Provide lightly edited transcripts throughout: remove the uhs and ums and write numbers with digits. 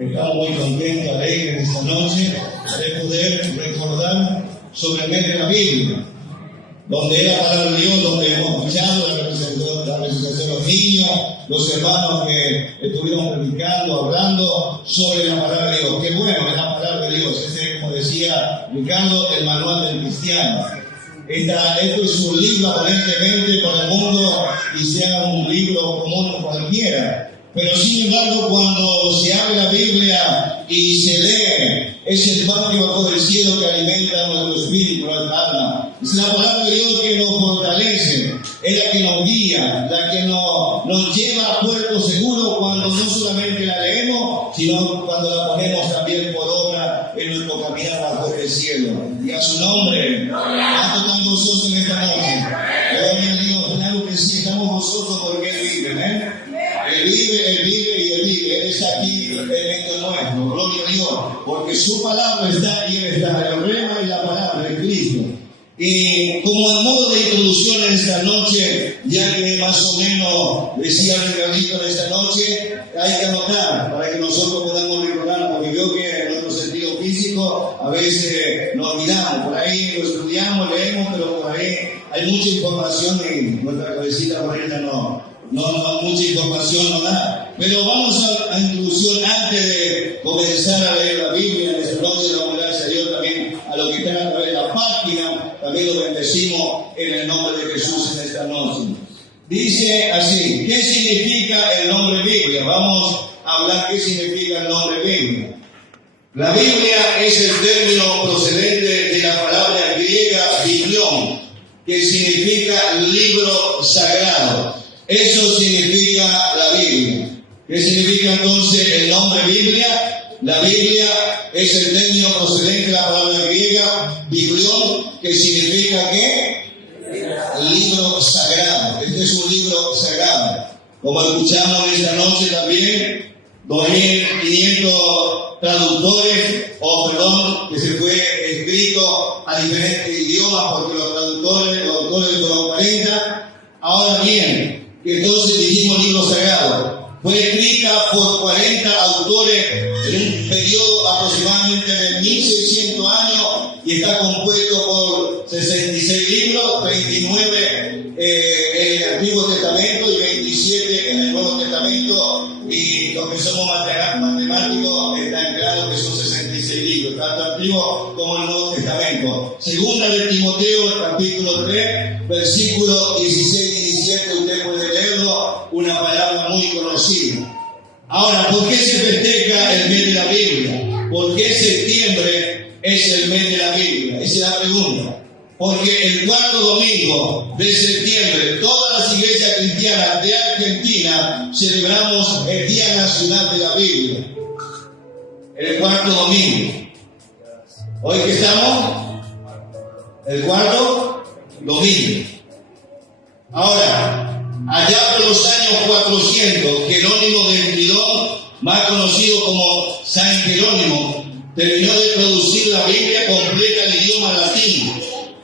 Estamos muy contentos, alegres en esta noche de poder recordar sobre el mes de la Biblia, donde es la palabra de Dios, donde hemos escuchado la presentación de los niños, los hermanos que estuvieron predicando, hablando sobre la palabra de Dios. Qué bueno es la palabra de Dios, ese, como decía Ricardo, el manual del cristiano. Esto es un libro aparentemente para el mundo y sea un libro común cualquiera. Pero sin embargo, cuando se abre la Biblia y se lee, es el pan que bajó del cielo que alimenta nuestro espíritu, nuestra alma. Es la palabra de Dios que nos fortalece, es la que nos guía, la que nos lleva a puerto seguro cuando no solamente la leemos, sino cuando la ponemos también por obra en nuestro caminar bajo el cielo. Y a su nombre, ¿cuánto están gozosos en esta noche? Gloria a Dios, claro que sí, estamos gozosos porque Él vive, ¿eh? Él vive y Él vive. Él está aquí en medio nuestro. Gloria a Dios. Porque su palabra está y Él está. El rema y la palabra de Cristo. Y como a modo de introducción en esta noche, ya que más o menos decía el Ricardito en esta noche, hay que anotar para que nosotros podamos recordar, porque veo que en nuestro sentido físico a veces nos olvidamos. Por ahí lo estudiamos, leemos, pero por ahí hay mucha información y nuestra cabecita por ahí no mucha información no da. Pero vamos a introducción antes de comenzar a leer la Biblia. En esta noche damos gracias a Dios también a los que están a través de la página. También lo bendecimos en el nombre de Jesús en esta noche. Dice así, ¿qué significa el nombre Biblia? Vamos a hablar qué significa el nombre Biblia. La Biblia es el término procedente de la palabra griega biblión, que significa libro sagrado. Eso significa la ¿Qué significa entonces el nombre Biblia? La Biblia es el término procedente de la palabra griega, biblión, que significa ¿qué? Libro sagrado. Este es un libro sagrado. Como escuchamos esta noche también, 2.500 traductores, que se fue escrito a diferentes idiomas porque los autores fueron 40. Ahora bien, que entonces dijimos libro sagrado. Fue escrita por 40 autores en un periodo aproximadamente de 1600 años y está compuesto por 66 libros, 29 en el Antiguo Testamento y 27 en el Nuevo Testamento, y los que somos matemáticos están claros que son 66 libros, tanto Antiguo como el Nuevo Testamento. Segunda de Timoteo, capítulo 3, versículos 16 y 17, usted puede leerlo, una palabra muy conocida. Ahora, ¿por qué se festeja el mes de la Biblia? ¿Por qué septiembre es el mes de la Biblia? Esa es la pregunta. Porque el cuarto domingo de septiembre, todas las iglesias cristianas de Argentina celebramos el Día Nacional de la Biblia. El cuarto domingo. ¿Hoy qué estamos? El cuarto domingo. Ahora, allá por los años 400, Jerónimo de Tridón, más conocido como San Jerónimo, terminó de traducir la Biblia completa al idioma latín.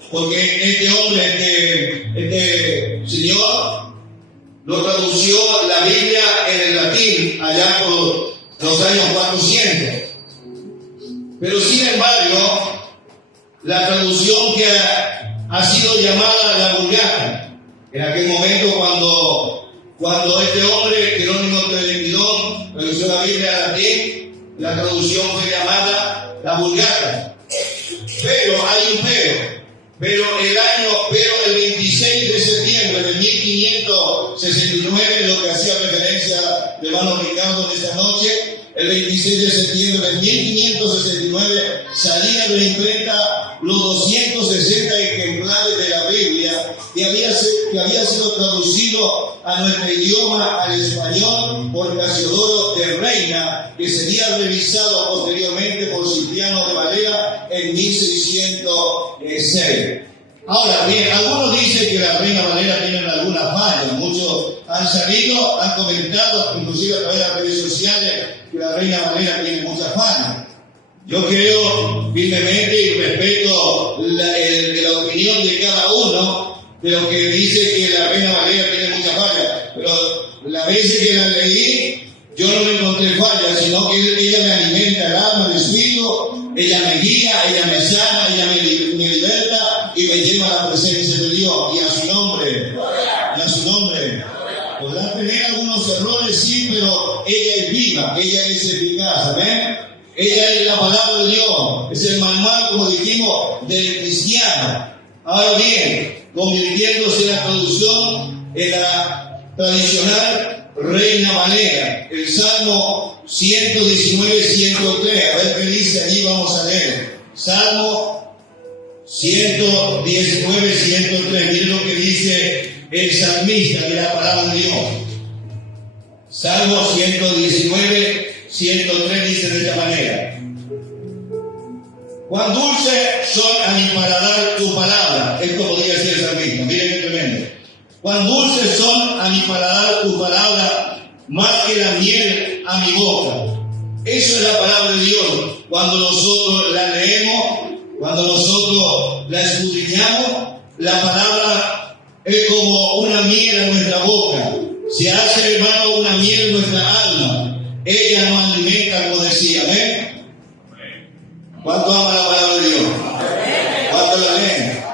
Porque este hombre, este señor, lo tradució la Biblia en el latín allá por los años 400. Pero sin embargo, la traducción que ha sido llamada la Vulgata, en aquel momento cuando este hombre, Jerónimo de Tridón, tradució la Biblia al latín, la traducción fue llamada la Vulgata. Pero hay un pero el 26 de septiembre de 1569, lo que hacía referencia el hermano Ricardo de esta noche, el 26 de septiembre de 1569 salían de la imprenta los 260 ejemplares de la Biblia que había sido traducido a nuestro idioma, al español, por Casiodoro de Reina, que sería revisado posteriormente por Cipriano de Valera en 1606. Ahora bien, algunos dicen que la Reina Valera tiene alguna falla. Muchos han sabido, han comentado, inclusive a través de las redes sociales, que la Reina Valera tiene muchas fallas. Yo creo firmemente y respeto la opinión de cada uno de lo que dice que la Reina Valera tiene muchas fallas. Pero las veces que la leí, yo no me encontré fallas, sino que ella me alimenta el alma, el espíritu, ella me guía, ella me sana, ella me liberta y me lleva a la presencia de Dios. Y a su nombre, podrá tener algunos errores, sí, pero ella es viva, ella es eficaz, ¿ven? Ella es la palabra de Dios, es el manual, como dijimos, del cristiano. Ahora bien, convirtiéndose en la traducción en la tradicional Reina Valera, el Salmo 119, 103, a ver qué dice allí, vamos a leer. Salmo 119, 103, miren lo que dice el salmista de la palabra de Dios. Salmo 119, 103 dice de esta manera: cuán dulce son a mi paladar tu palabra. Esto podría ser el salmista, miren qué tremendo. Cuán dulces son a mi paladar tu palabra, más que la miel a mi boca. Eso es la palabra de Dios. Cuando nosotros la leemos, cuando nosotros la escudriñamos, la palabra es como una miel a nuestra boca. Se hace, hermano, una miel en nuestra alma. Ella nos alimenta, como decía, ¿ven? ¿Cuánto ama la palabra de Dios? ¿Cuánto la leen?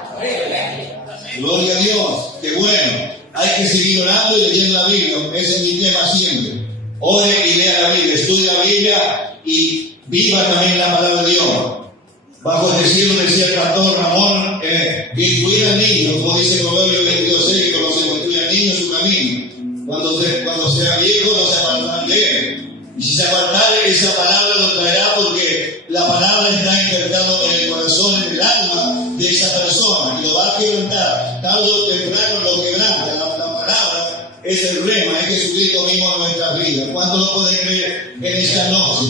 Gloria a Dios, qué bueno. Hay que seguir orando y leyendo la Biblia. Ese es mi tema siempre. Ore y lea la Biblia, estudie la Biblia y viva también la palabra de Dios. Bajo el cielo decía el pastor Ramón, instruir al niño, como dice el Proverbio 22:6, que cuando se construye al niño su camino. Cuando sea viejo no se apartará de él. Y si se apartare, esa palabra lo traerá, porque la palabra está injertada en el corazón, en el alma de esa persona, y lo va a quebrantar. Tarde o temprano lo quebranta. La palabra es el rema, es Jesucristo mismo en nuestras vidas. ¿Cuánto lo pueden creer en esta noche?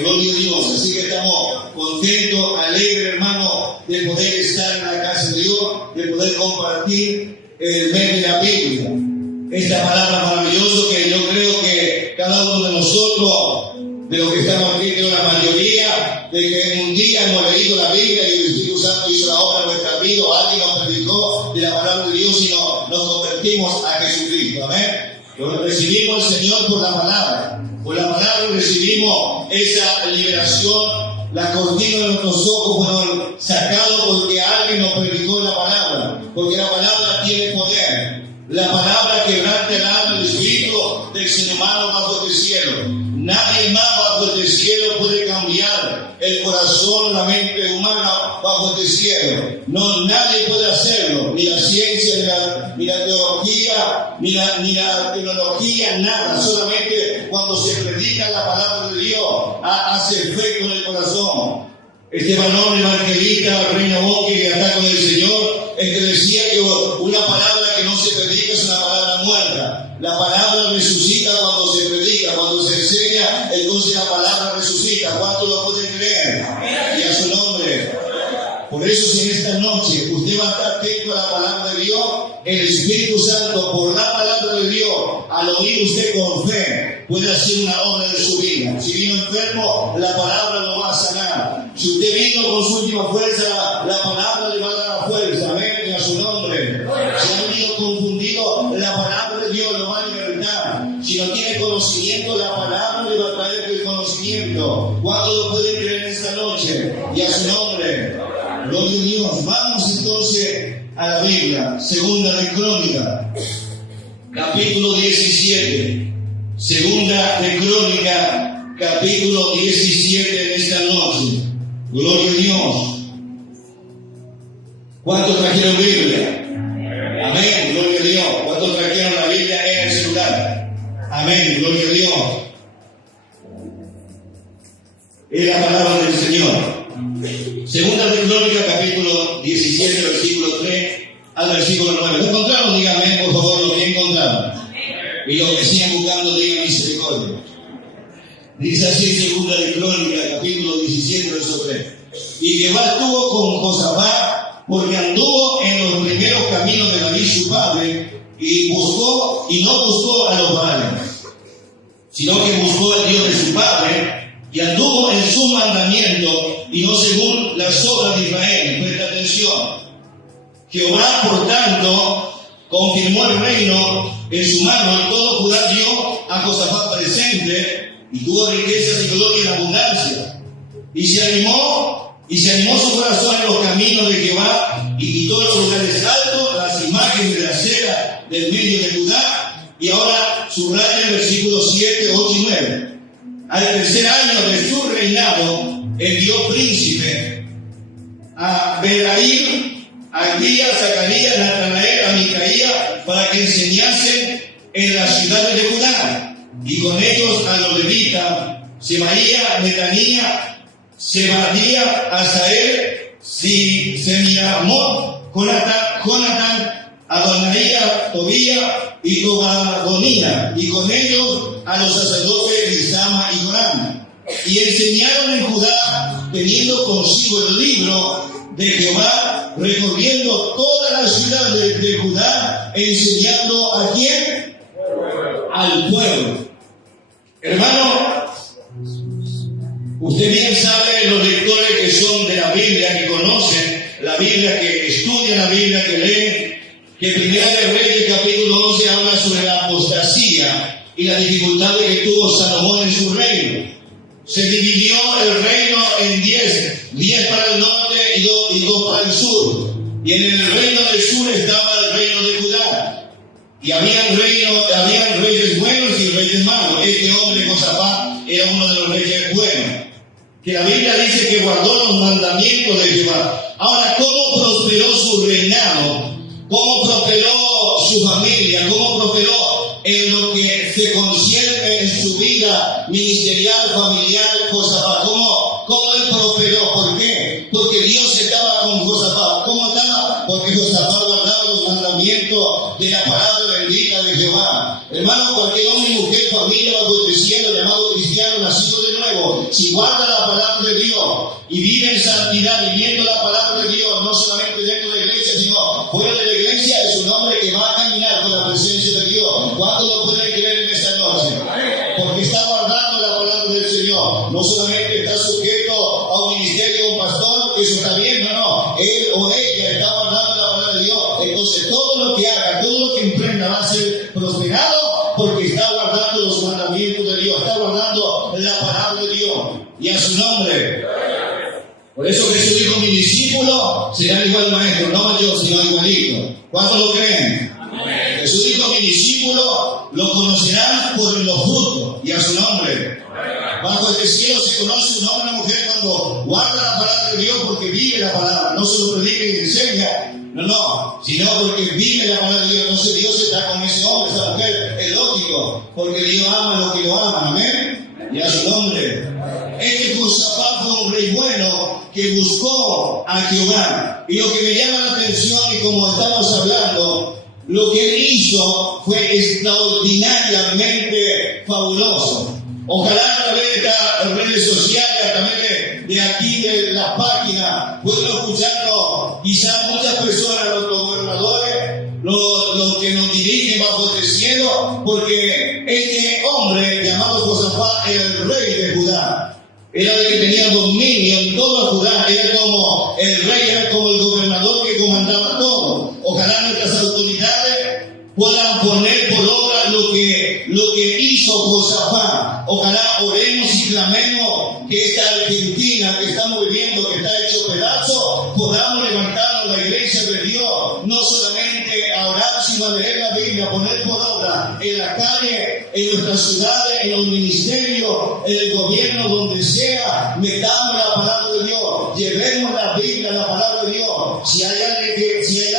Gloria a Dios. Así que estamos contentos, alegres, hermanos, de poder estar en la casa de Dios, de poder compartir el mes de la Biblia. Esta palabra maravillosa que yo creo que cada uno de nosotros, de los que estamos aquí, creo la mayoría, de que en un día hemos leído la Biblia y el Espíritu Santo hizo la obra en nuestra vida, o alguien nos predicó de la palabra de Dios y nos convertimos a Jesucristo. Amén. Recibimos al Señor por la palabra. Por la palabra recibimos esa liberación. La cortina de nuestros ojos fueron sacados porque alguien nos predicó la palabra. Porque la palabra tiene poder. La palabra quebranta el alma y el espíritu del ser humano bajo el cielo. Nadie más bajo el cielo puede cambiar el corazón, la mente humana bajo el cielo. No, nadie puede hacerlo. Ni la ciencia, ni la teología, ni la tecnología, nada. Solamente cuando se predica la palabra de Dios hace efecto en el corazón. Este varón evangelista, Reina Boque, que está con el Señor, es que decía que una palabra que no se predica es una palabra muerta. La palabra resucita cuando se predica, cuando se enseña, entonces la palabra resucita. ¿Cuántos lo pueden creer? Y a su nombre. Por eso, si en esta noche usted va a estar atento a la palabra de Dios, el Espíritu Santo, por la palabra de Dios, al oír usted con fe, puede hacer una obra en su vida. Si vino enfermo, la palabra lo va a sanar. Si usted vino con su última fuerza, la palabra le va a dar la fuerza. Amén, a su nombre. Si ha venido confundido, la palabra de Dios lo va a libertar. Si no tiene conocimiento, la palabra le va a traer el conocimiento. ¿Cuántos lo pueden creer en esta noche? Y a su nombre. Gloria a Dios. Vamos entonces a la Biblia. Segunda de Crónica, capítulo 17. Segunda de Crónica, capítulo 17 en esta noche. Gloria a Dios. ¿Cuántos trajeron Biblia? Amén, gloria a Dios. ¿Cuántos trajeron la Biblia en el celular? Amén, gloria a Dios. Es la palabra del Señor. Segunda de Crónica, capítulo 17, versículo 3 al versículo 9. ¿Lo encontraron? Díganme, por favor, lo que encontraron. Y los que sigan buscando, digan misericordia. Dice así, Segunda de Crónica, capítulo 17, verso 3. Y Jehová estuvo con Josafat, porque anduvo en los primeros caminos de David su padre, y buscó, y no buscó a los Baales, sino que buscó al Dios de su padre, y anduvo en su mandamiento, y no según las obras de Israel. Presta atención. Jehová, por tanto, confirmó el reino en su mano, y todo Judá dio a Josafat presente, y tuvo riquezas y gloria en abundancia. Y se animó su corazón en los caminos de Jehová, y quitó los lugares altos, las imágenes de la cera del medio de Judá. Y ahora subraya el versículo 7, 8 y 9. Al tercer año de su reinado, envió príncipe a Belair, a Abías, a Zacarías, Natanael, a Micaía, para que enseñasen en las ciudades de Judá. Y con ellos a los levitas, Semaía, Netanía, Sebadía, Asael, Semiramot, Jonatán, Adonía, Tobía y Tobadonía, y con ellos a los sacerdotes Lisama y Joram. Y enseñaron en Judá, teniendo consigo el libro de Jehová, recorriendo todas las ciudades de Judá, enseñando ¿a quién? Al pueblo. Hermano, usted bien sabe, los lectores que son de la Biblia, que conocen la Biblia, que estudian la Biblia, que leen, que Primera de Reyes capítulo 11 habla sobre la apostasía y las dificultades que tuvo Salomón en su reino. Se dividió el reino en 10 para el norte y 2 para el sur. Y en el reino del sur estaba el reino de Judá. Y habían reyes buenos y reyes malos. Este hombre, Josafat, era uno de los reyes buenos, que la Biblia dice que guardó los mandamientos de Jehová. Ahora, ¿cómo prosperó su reinado? ¿Cómo prosperó su familia? ¿Cómo prosperó en lo que se concierne en su vida ministerial, familiar, Josafat? cómo él prosperó. ¿Por qué? Porque Dios estaba con Josafat. ¿Cómo estaba? Porque Josafat guardaba los mandamientos de la palabra bendita de Jehová. Hermano, cualquier hombre y mujer, familia bajo el cielo, llamado cristiano, nacido de nuevo, si guarda la palabra de Dios y vive en santidad, viviendo la palabra de Dios, no solamente dentro de la iglesia, sino fuera de la iglesia, es un hombre que va a caminar con la presencia de Dios. ¿Cuántos lo pueden creer en esta noche? Porque está guardando la palabra del Señor. No solamente está sujeto a un ministerio, a un pastor, que eso está bien, no. Él o ella está guardando la palabra de Dios. Entonces todo lo que haga, todo lo que emprenda va a ser prosperado porque está guardando los mandamientos de Dios, está guardando la palabra de Dios. Y a su nombre. Por eso Jesús dijo, mi discípulo será igual al maestro, no mayor, sino igualito. ¿Cuántos lo creen? Amén. Jesús dijo, mi discípulo lo conocerán por los frutos, y a su nombre. Bajo el cielo se conoce un hombre y una mujer cuando guarda la palabra de Dios porque vive la palabra, no solo predica y enseña, sino porque vive la palabra de Dios. Entonces Dios está con ese hombre, esa mujer, es lógico, porque Dios ama a los que lo aman, amén, y a su nombre. Este Josafat fue un rey bueno que buscó a Jehová. Y lo que me llama la atención, y como estamos hablando, lo que él hizo fue extraordinariamente fabuloso. Ojalá a través de estas redes sociales, a través de aquí, de la página, puedan escucharnos quizás muchas personas, los gobernadores, los que nos dirigen bajo el cielo, porque este hombre llamado Josafat era el rey de Judá. Era el que tenía dominio en toda Judá, era como el rey, era como el gobernador que comandaba todo. Ojalá nuestras autoridades puedan poner por obra lo que hizo Josafat. Ojalá oremos y clamemos que esta Argentina que estamos viviendo, que está hecho pedazo, podamos levantarnos la iglesia de Dios, no solamente a orar, sino a leer la Biblia, a poner por obra en la calle, en nuestras ciudades, en los ministerios, en el gobierno, donde sea, metamos la palabra de Dios, llevemos la Biblia, la palabra de Dios. Si hay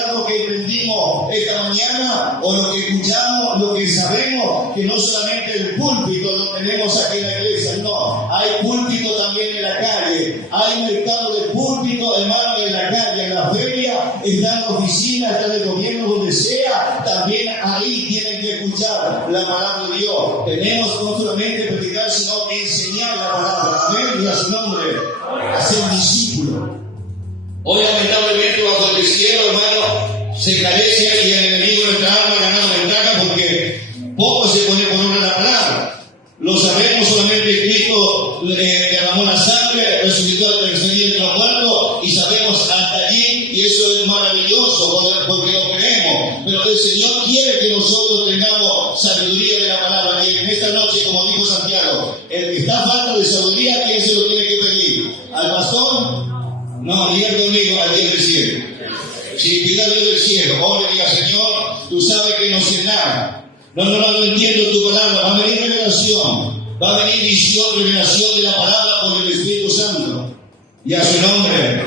algo que aprendimos esta mañana, o lo que escuchamos, lo que sabemos, que no solamente el púlpito lo tenemos aquí en la iglesia, no, hay púlpito también en la calle, hay mercado de púlpito, hermano, en la calle, en la feria, está en la oficina, está en el gobierno, donde sea, también ahí tienen que escuchar la palabra de Dios. Tenemos no solamente predicar, sino enseñar la palabra, amén, y a su nombre, ser discípulo. Hoy lamentablemente bajo el cielo, hermano, se carece y el enemigo de nuestra alma ha ganado ventaja porque poco se pone por obra la palabra. Lo sabemos, solamente Cristo derramó la sangre, resucitó al tercer día entre los muertos, y sabemos hasta allí, y eso es maravilloso porque lo creemos. Pero el Señor quiere que nosotros tengamos sabiduría de la palabra. Y en esta noche, como dijo Santiago, el que está falta de sabiduría, ¿quién se lo tiene que pedir? ¿Al pastor? No, diga conmigo, al Dios del cielo. Si pida al Dios del cielo, o le diga, Señor, tú sabes que no sé nada. No entiendo tu palabra. Va a venir revelación, va a venir visión, revelación de la palabra por el Espíritu Santo. Y a su nombre.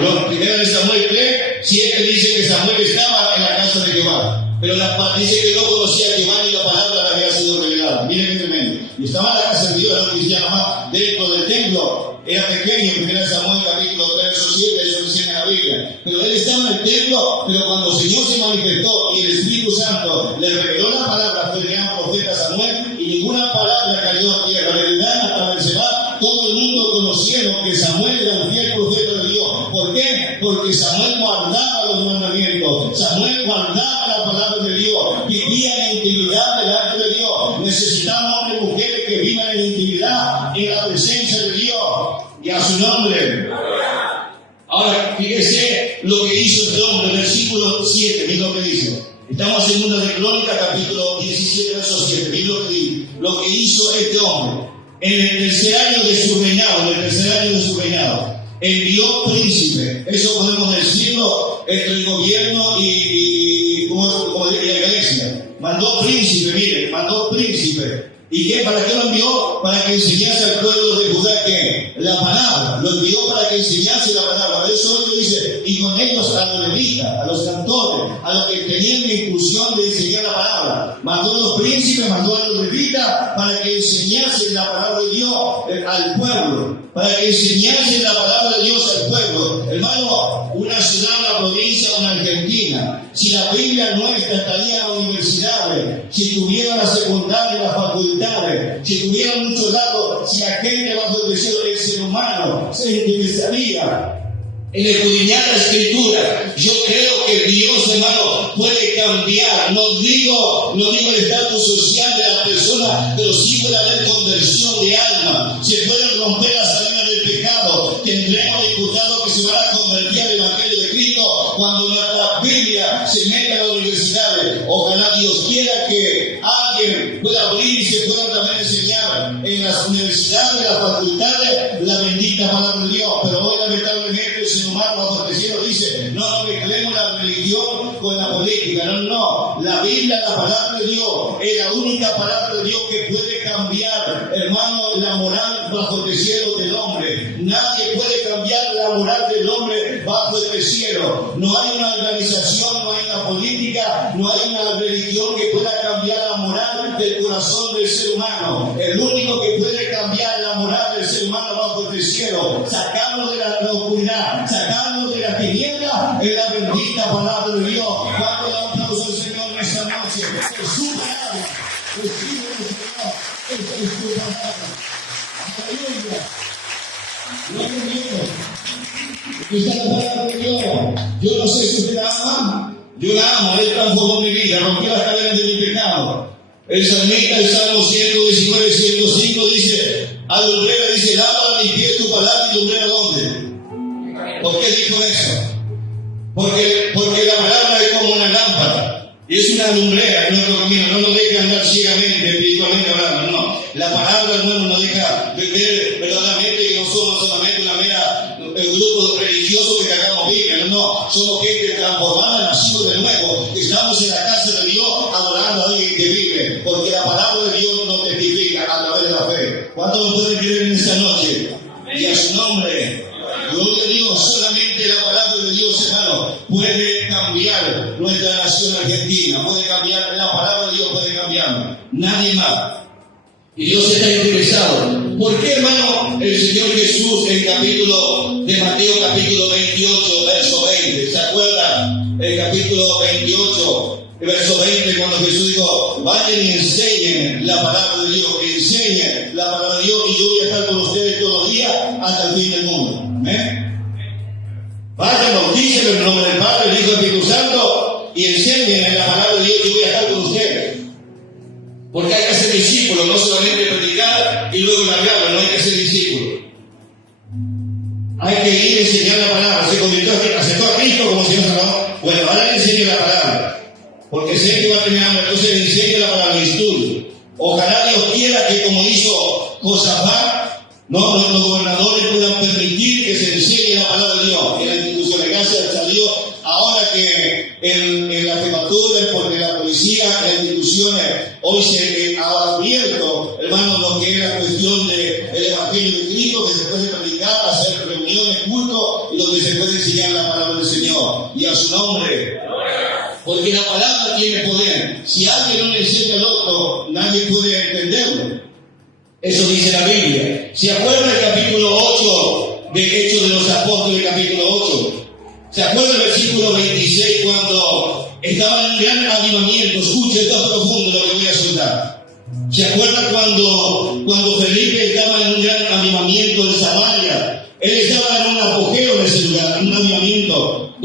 Los primeros de Samuel 3:7 dice que Samuel estaba en la casa de Jehová. Pero dice que no conocía a Jehová ni la palabra le había sido revelada. Miren qué tremendo. Y estaba en la casa de Dios, era un cristiano más dentro del templo. Era pequeño, en 1 Samuel capítulo 3 o 7, eso dice en la Biblia. Pero él estaba en el templo, pero cuando el Señor se manifestó y el Espíritu Santo le reveló la palabra, fue el gran profeta Samuel, y ninguna palabra cayó a tierra. La verdad, hasta Berseba, todo el mundo conocieron que Samuel era un fiel profeta de Dios. ¿Por qué? Porque Samuel guardaba los mandamientos, Samuel guardaba la palabra de Dios, vivía en intimidad delante de Dios. Necesitamos hombres y mujeres que vivan en intimidad, en la presencia de Dios, y a su nombre. Ahora, fíjese lo que hizo este hombre, versículo 7, miren lo que dice. Estamos en 2 de Crónicas, capítulo 17, verso 7, miren lo que dice. Lo que hizo este hombre, en el tercer año de su reinado, envió príncipe, eso podemos decirlo entre el gobierno y como la iglesia. Mandó príncipe, miren, mandó príncipe ¿Y qué? ¿Para qué lo envió? Para que enseñase al pueblo de Judá que la palabra. Lo envió para que enseñase la palabra. Por eso hoy dice, y con ellos a los levitas, a los cantores, a los que tenían la inclusión de enseñar la palabra. Mandó a los príncipes, mandó a los levitas para que enseñasen la palabra de Dios al pueblo. Para que enseñasen la palabra de Dios al pueblo. Hermano, una ciudad, una provincia, una Argentina, si la Biblia nuestra estaría en las universidades, si tuviera la secundaria, las facultades, si tuviera muchos datos, si la gente bajo el deseo del ser humano se interesaría en escudriñar la Escritura. Yo creo que Dios, hermano, puede cambiar. No digo el estatus social de la persona, pero sí puede haber conversión de alma. Se pueden romper las cadenas del pecado. Tendremos diputados que se van a convertir al Evangelio de Cristo cuando nuestra Biblia se meta en las universidades. Ojalá Dios quiera que alguien pueda abrir y se pueda también enseñar en las universidades, en las facultades, la bendita palabra de Dios. Pero hoy, lamentablemente, el ser humano bajo el cielo dice, no mezclemos la religión con la política. No. La Biblia, la palabra de Dios, es la única palabra de Dios que puede cambiar, hermano, la moral bajo el cielo del hombre. Nadie puede cambiar la moral del hombre bajo el cielo. No hay una organización, no hay una política, no hay una religión que pueda cambiar la moral del corazón del ser humano. El único que puede cambiar la moral del ser humano bajo el cielo, sacarlo de la oscuridad, sacarlo de la tiniebla, es la bendita palabra de Dios. Cuando le aplauso al Señor en esta noche, es su palabra, es su palabra. Aleluya. No hay miedo. Esta es la palabra de Dios. Yo no sé si usted la ama. Yo la amo. Él transformó mi vida, rompió las cadenas de mi pecado. El salmista, el Salmo 119, 105 dice, alumbrera, dice, lámpara a mis pies tu palabra y lumbrera ¿dónde? ¿Por qué dijo eso? Porque la palabra es como una lámpara. Y es una lumbrera en nuestro camino. No nos deja andar ciegamente, espiritualmente hablando. No. La palabra, hermano, nos deja ver verdaderamente que no somos solamente el grupo religioso que hagamos Biblia. No. Somos gente transformada, nacidos de nuevo. Estamos en la casa de Dios adorando a alguien que vive. Porque la palabra de Dios nos testifica a través de la fe. ¿Cuántos nos pueden creer en esta noche? Y a su nombre. Gloria a Dios, solamente la palabra de Dios, hermano, puede cambiar nuestra nación argentina, puede cambiar, la palabra de Dios puede cambiar, nadie más. Y Dios está interesado. ¿Por qué, hermano, el Señor Jesús en Mateo capítulo 28, verso 20, ¿se acuerdan? El capítulo 28, verso 20, cuando Jesús dijo, vayan y enseñen la palabra de Dios, enseñen la palabra de Dios y yo voy a estar con ustedes todos los días hasta el fin del mundo. Vayan, bautícenlo en el nombre del Padre, del Hijo y del Espíritu Santo y enseñen en la palabra de Dios y yo voy a estar con ustedes. Porque hay que ser discípulos, no solamente predicar y luego largarlo, no hay que ser discípulos. Hay que ir a enseñar la palabra. Se convirtió, aceptó a Cristo como Señor Salvador. Bueno, ahora le enseño la palabra. Porque sé que va a tener hambre, entonces le enseño la palabra, el estudio. Ojalá Dios quiera que como hizo Josafat, los gobernadores puedan permitir que se enseñe la palabra de Dios en la institución. Gracias a Dios, ahora que en la jefatura, porque la policía, las instituciones, hoy se ha abierto, hermanos, lo que es la cuestión del Evangelio de Cristo, que se puede predicar, hacer reuniones, cultos, y donde se puede enseñar la palabra del Señor. Y a su nombre. Porque la palabra tiene poder. Si alguien no le enseña al otro, nadie puede entenderlo. Eso dice la Biblia. ¿Se acuerdan del capítulo 8 de Hechos de los Apóstoles, capítulo 8? ¿Se acuerdan del versículo 26 cuando estaba en un gran avivamiento? Escucha, esto es profundo lo que voy a soltar. ¿Se acuerdan cuando Felipe estaba en un gran avivamiento en Samaria? Él estaba en un apogeo en ese lugar, en un avivamiento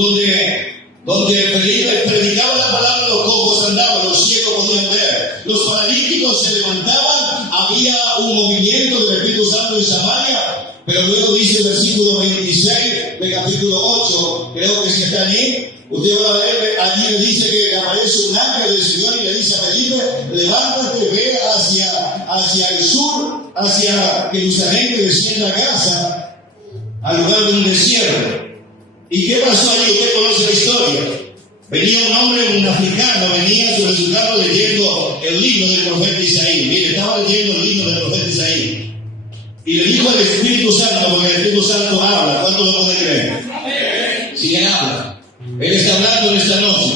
donde Felipe predicaba la palabra, los cojos andaban, los ciegos podían ver, los paralíticos se levantaban, había un movimiento del Espíritu Santo en Samaria, pero luego dice el versículo 26 del capítulo 8, creo que si está allí, usted va a ver, allí le dice que le aparece un ángel del Señor y le dice a Felipe, levántate, ve hacia el sur, hacia Jerusalén, que descienda a Gaza, al lugar de un desierto. ¿Y qué pasó allí? Usted conoce la historia. Venía un hombre, un africano, venía sobre su carro leyendo el libro del profeta Isaías. Mire, estaba leyendo el libro del profeta Isaías. Y le dijo al Espíritu Santo, porque el Espíritu Santo habla. ¿Cuánto lo puede creer? Si él habla. Él está hablando en esta noche.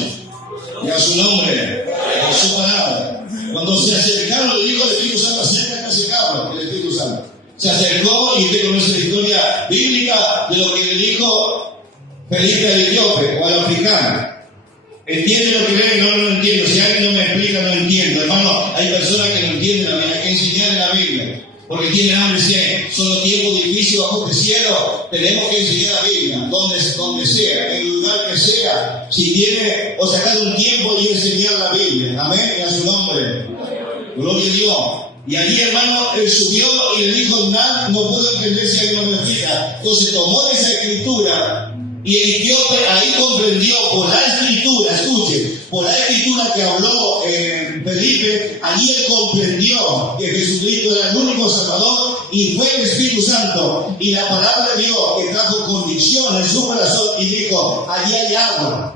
Y a su nombre, a su palabra. Cuando se acercaron, le dijo al Espíritu Santo, acércate a ese cabro, el Espíritu Santo. Se acercó y usted conoce la historia bíblica de lo que le dijo Felipe al etíope o al africano. ¿Entiende lo que lee? No lo entiendo. Si alguien no me explica, no entiendo. Hermano, hay personas que no entienden la Biblia, hay que enseñar en la Biblia. Porque tienen hambre, solo tiempo difícil bajo este cielo. Tenemos que enseñar la Biblia, donde sea, en el lugar que sea. Si tiene o sacar un tiempo y enseñar la Biblia. Amén, y a su nombre. Gloria a Dios. Y allí, hermano, él subió y le dijo, no puedo entender si alguien no me explica. Entonces tomó esa escritura y el etíope ahí comprendió por la escritura, escuche, por la escritura que habló Felipe, allí él comprendió que Jesucristo era el único Salvador y fue el Espíritu Santo y la palabra de Dios que trajo convicción en su corazón y dijo, allí hay agua.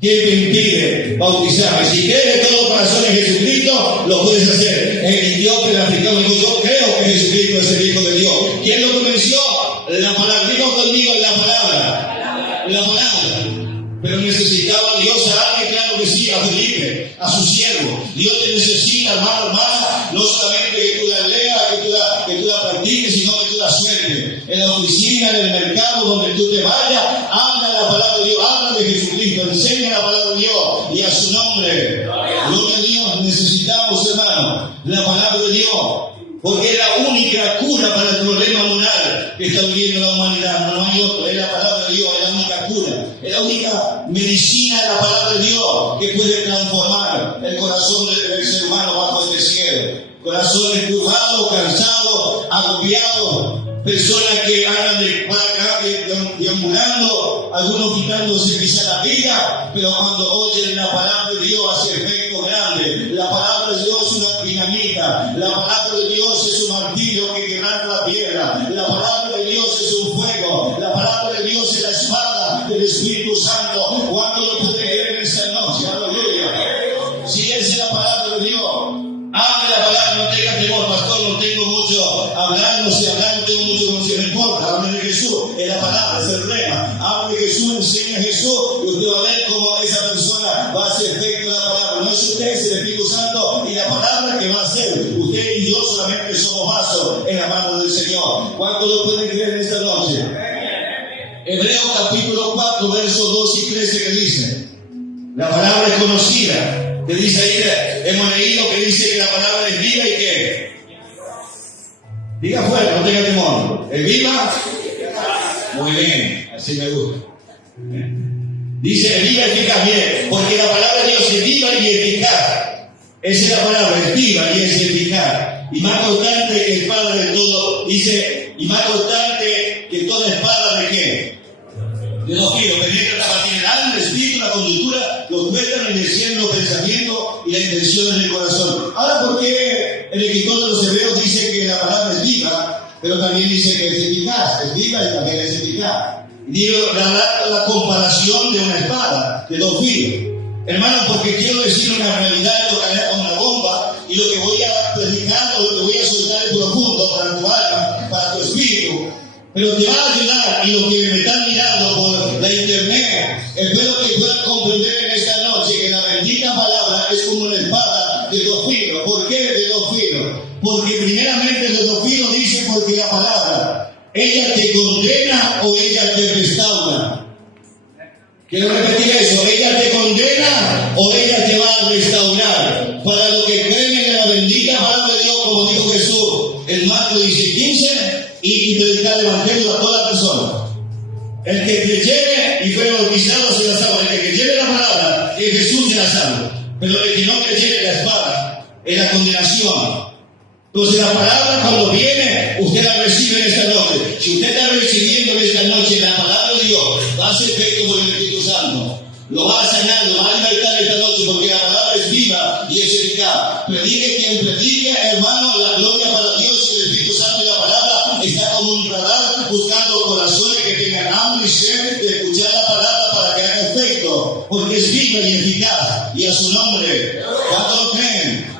¿Quién te impide bautizarme? Si crees de todo corazón en Jesucristo, lo puedes hacer. El etíope, el africano, dijo, yo creo que Jesucristo es el Hijo de Dios. ¿Quién lo convenció? La palabra. Dijo conmigo la palabra. La palabra. Pero necesitaba Dios a alguien, claro que sí, a Felipe, a su siervo. Dios te necesita, hermano, no solamente que tú la leas, que tú la practiques, sino que tú la sueltes. En la oficina, en el mercado, donde tú te vayas, habla la palabra de Dios, habla de Jesucristo, enseña la palabra de Dios y a su nombre. Gloria a Dios, necesitamos, hermano, la palabra de Dios. Porque es la única cura para el problema moral que está viviendo la humanidad. No hay otro, es la palabra de Dios, es la única cura. Es la única medicina de la palabra de Dios que puede transformar el corazón del ser humano bajo este cielo. Corazones turbados, cansados, agobiados, personas que andan de deambulando, algunos quitándose quizá la vida, pero cuando oyen la palabra de Dios hace efecto grande. La palabra de Dios es una dinamita, la palabra de Dios es un martillo que quebranta la piedra, la palabra de Dios es un fuego, la palabra de Dios es la espada del Espíritu Santo. ¿Cuánto lo puede creer en esta noche? Aleluya. Si es la palabra de Dios, hable la palabra, no tenga temor, pastor, no tengo mucho hablando, si hablar no tengo mucho conocimiento, no importa, hable de Jesús, es la palabra, es el rema, hable de Jesús, enseña a Jesús, y usted va a ver cómo esa persona va a hacer efecto la palabra. No es usted, es el Espíritu Santo y la palabra que va a hacer. Usted y yo solamente somos vasos en la mano del Señor. ¿Cuánto lo pueden creer en esta noche? Hebreos capítulo 4, versos 2 y 13 que dice, la palabra es conocida. Que dice ahí, hemos leído que dice que la palabra es viva y que diga fuerte, no tenga temor. ¿Es viva? Muy bien, así me gusta. Dice viva y eficaz, bien, porque la palabra de Dios es viva y eficaz. Esa es la palabra, es viva y es eficaz. Y más cortante que espada de todo, dice, y más cortante que toda espada de qué? De dos filos, penetra hasta partir el alma, el espíritu, la conductura, los tuétanos y discierne los pensamientos y las intenciones del corazón. Ahora, ¿por qué el escritor de los Hebreos dice que la palabra es viva, pero también dice que es eficaz? Es viva y también es eficaz. Digo, la comparación de una espada, de dos filos. Hermano, porque quiero decir una realidad con una bomba, y lo que voy a predicar, lo que voy a soltar es profundo para tu alma, para tu espíritu. Pero te va a ayudar, y los que me están mirando por la internet, espero que puedan comprender en esta noche que la bendita palabra es como una espada de dos filos. ¿Por qué de dos filos? Porque primeramente de dos filos dice porque la palabra, ella te condena o ella te restaura. Quiero repetir eso, ella te condena o ella te va a restaurar. Para los que creen en la bendita palabra de Dios, como dijo Jesús, el Marco dice 15, y predicar el evangelio a toda persona. El que creyere y fue bautizado se la salva. El que creyere la palabra, que Jesús se la salva. Pero el que no creyere la espada, es la condenación. Entonces la palabra cuando viene, usted la recibe en esta noche. Si usted está recibiendo en esta noche la palabra de Dios, va a hacer efecto por el Espíritu Santo. Lo va a sanar, lo va a libertar esta noche, porque la palabra es viva y es eficaz. Predique quien predique, hermano, la gloria para Dios y el Espíritu Santo y la palabra está como un radar buscando corazones que tengan hambre y sed de escuchar la palabra para que haga efecto. Porque es viva y eficaz. Y a su nombre. ¿Cuántos lo creen?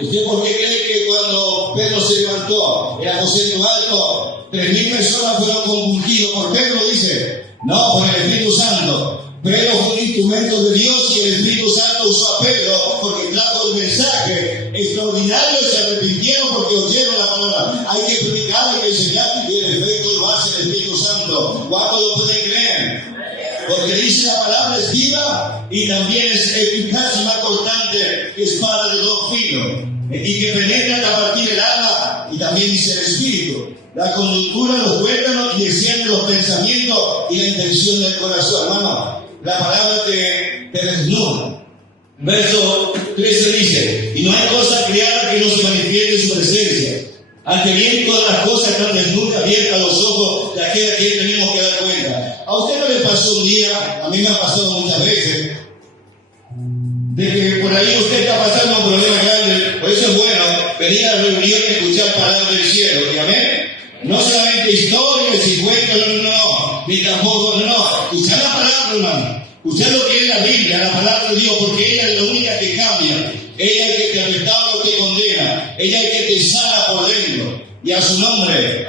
¿Usted por qué cree que cuando Pedro se levantó el aposento alto, 3.000 personas fueron compungidos por Pedro? Dice, no, por el Espíritu Santo. Pedro fue un instrumento de Dios y el Espíritu Santo usó a Pedro porque trajo el mensaje extraordinario y se arrepintieron porque oyeron la palabra. Hay que predicar, hay que enseñar y el efecto lo hace el Espíritu Santo. ¿Cuántos lo pueden creer? Porque dice la palabra es viva y también es eficaz y más cortante que espada de dos filos y que penetra hasta partir el alma y también dice el Espíritu, la conductura, los tuétanos y desciende los pensamientos y la intención del corazón. Hermano, la palabra te desnuda. Verso 13 dice, y no hay cosa creada que no se manifieste en su presencia. Ante bien todas las cosas están desnudas, abiertas a los ojos de aquel a quien tenemos que dar cuenta. ¿A usted no le pasó un día? A mí me ha pasado muchas veces, de que por ahí usted está pasando un problema grande. Por eso es bueno venir a la reunión y escuchar palabras del cielo. ¿Amén? No solamente historias y cuentos, no, ni tampoco, no. Escuchar la palabra, hermano. Escuchar lo que es la Biblia, la palabra de Dios, porque ella es la única que cambia. Ella es el que te restaura o te condena. Ella es el que te sana por dentro. Y a su nombre.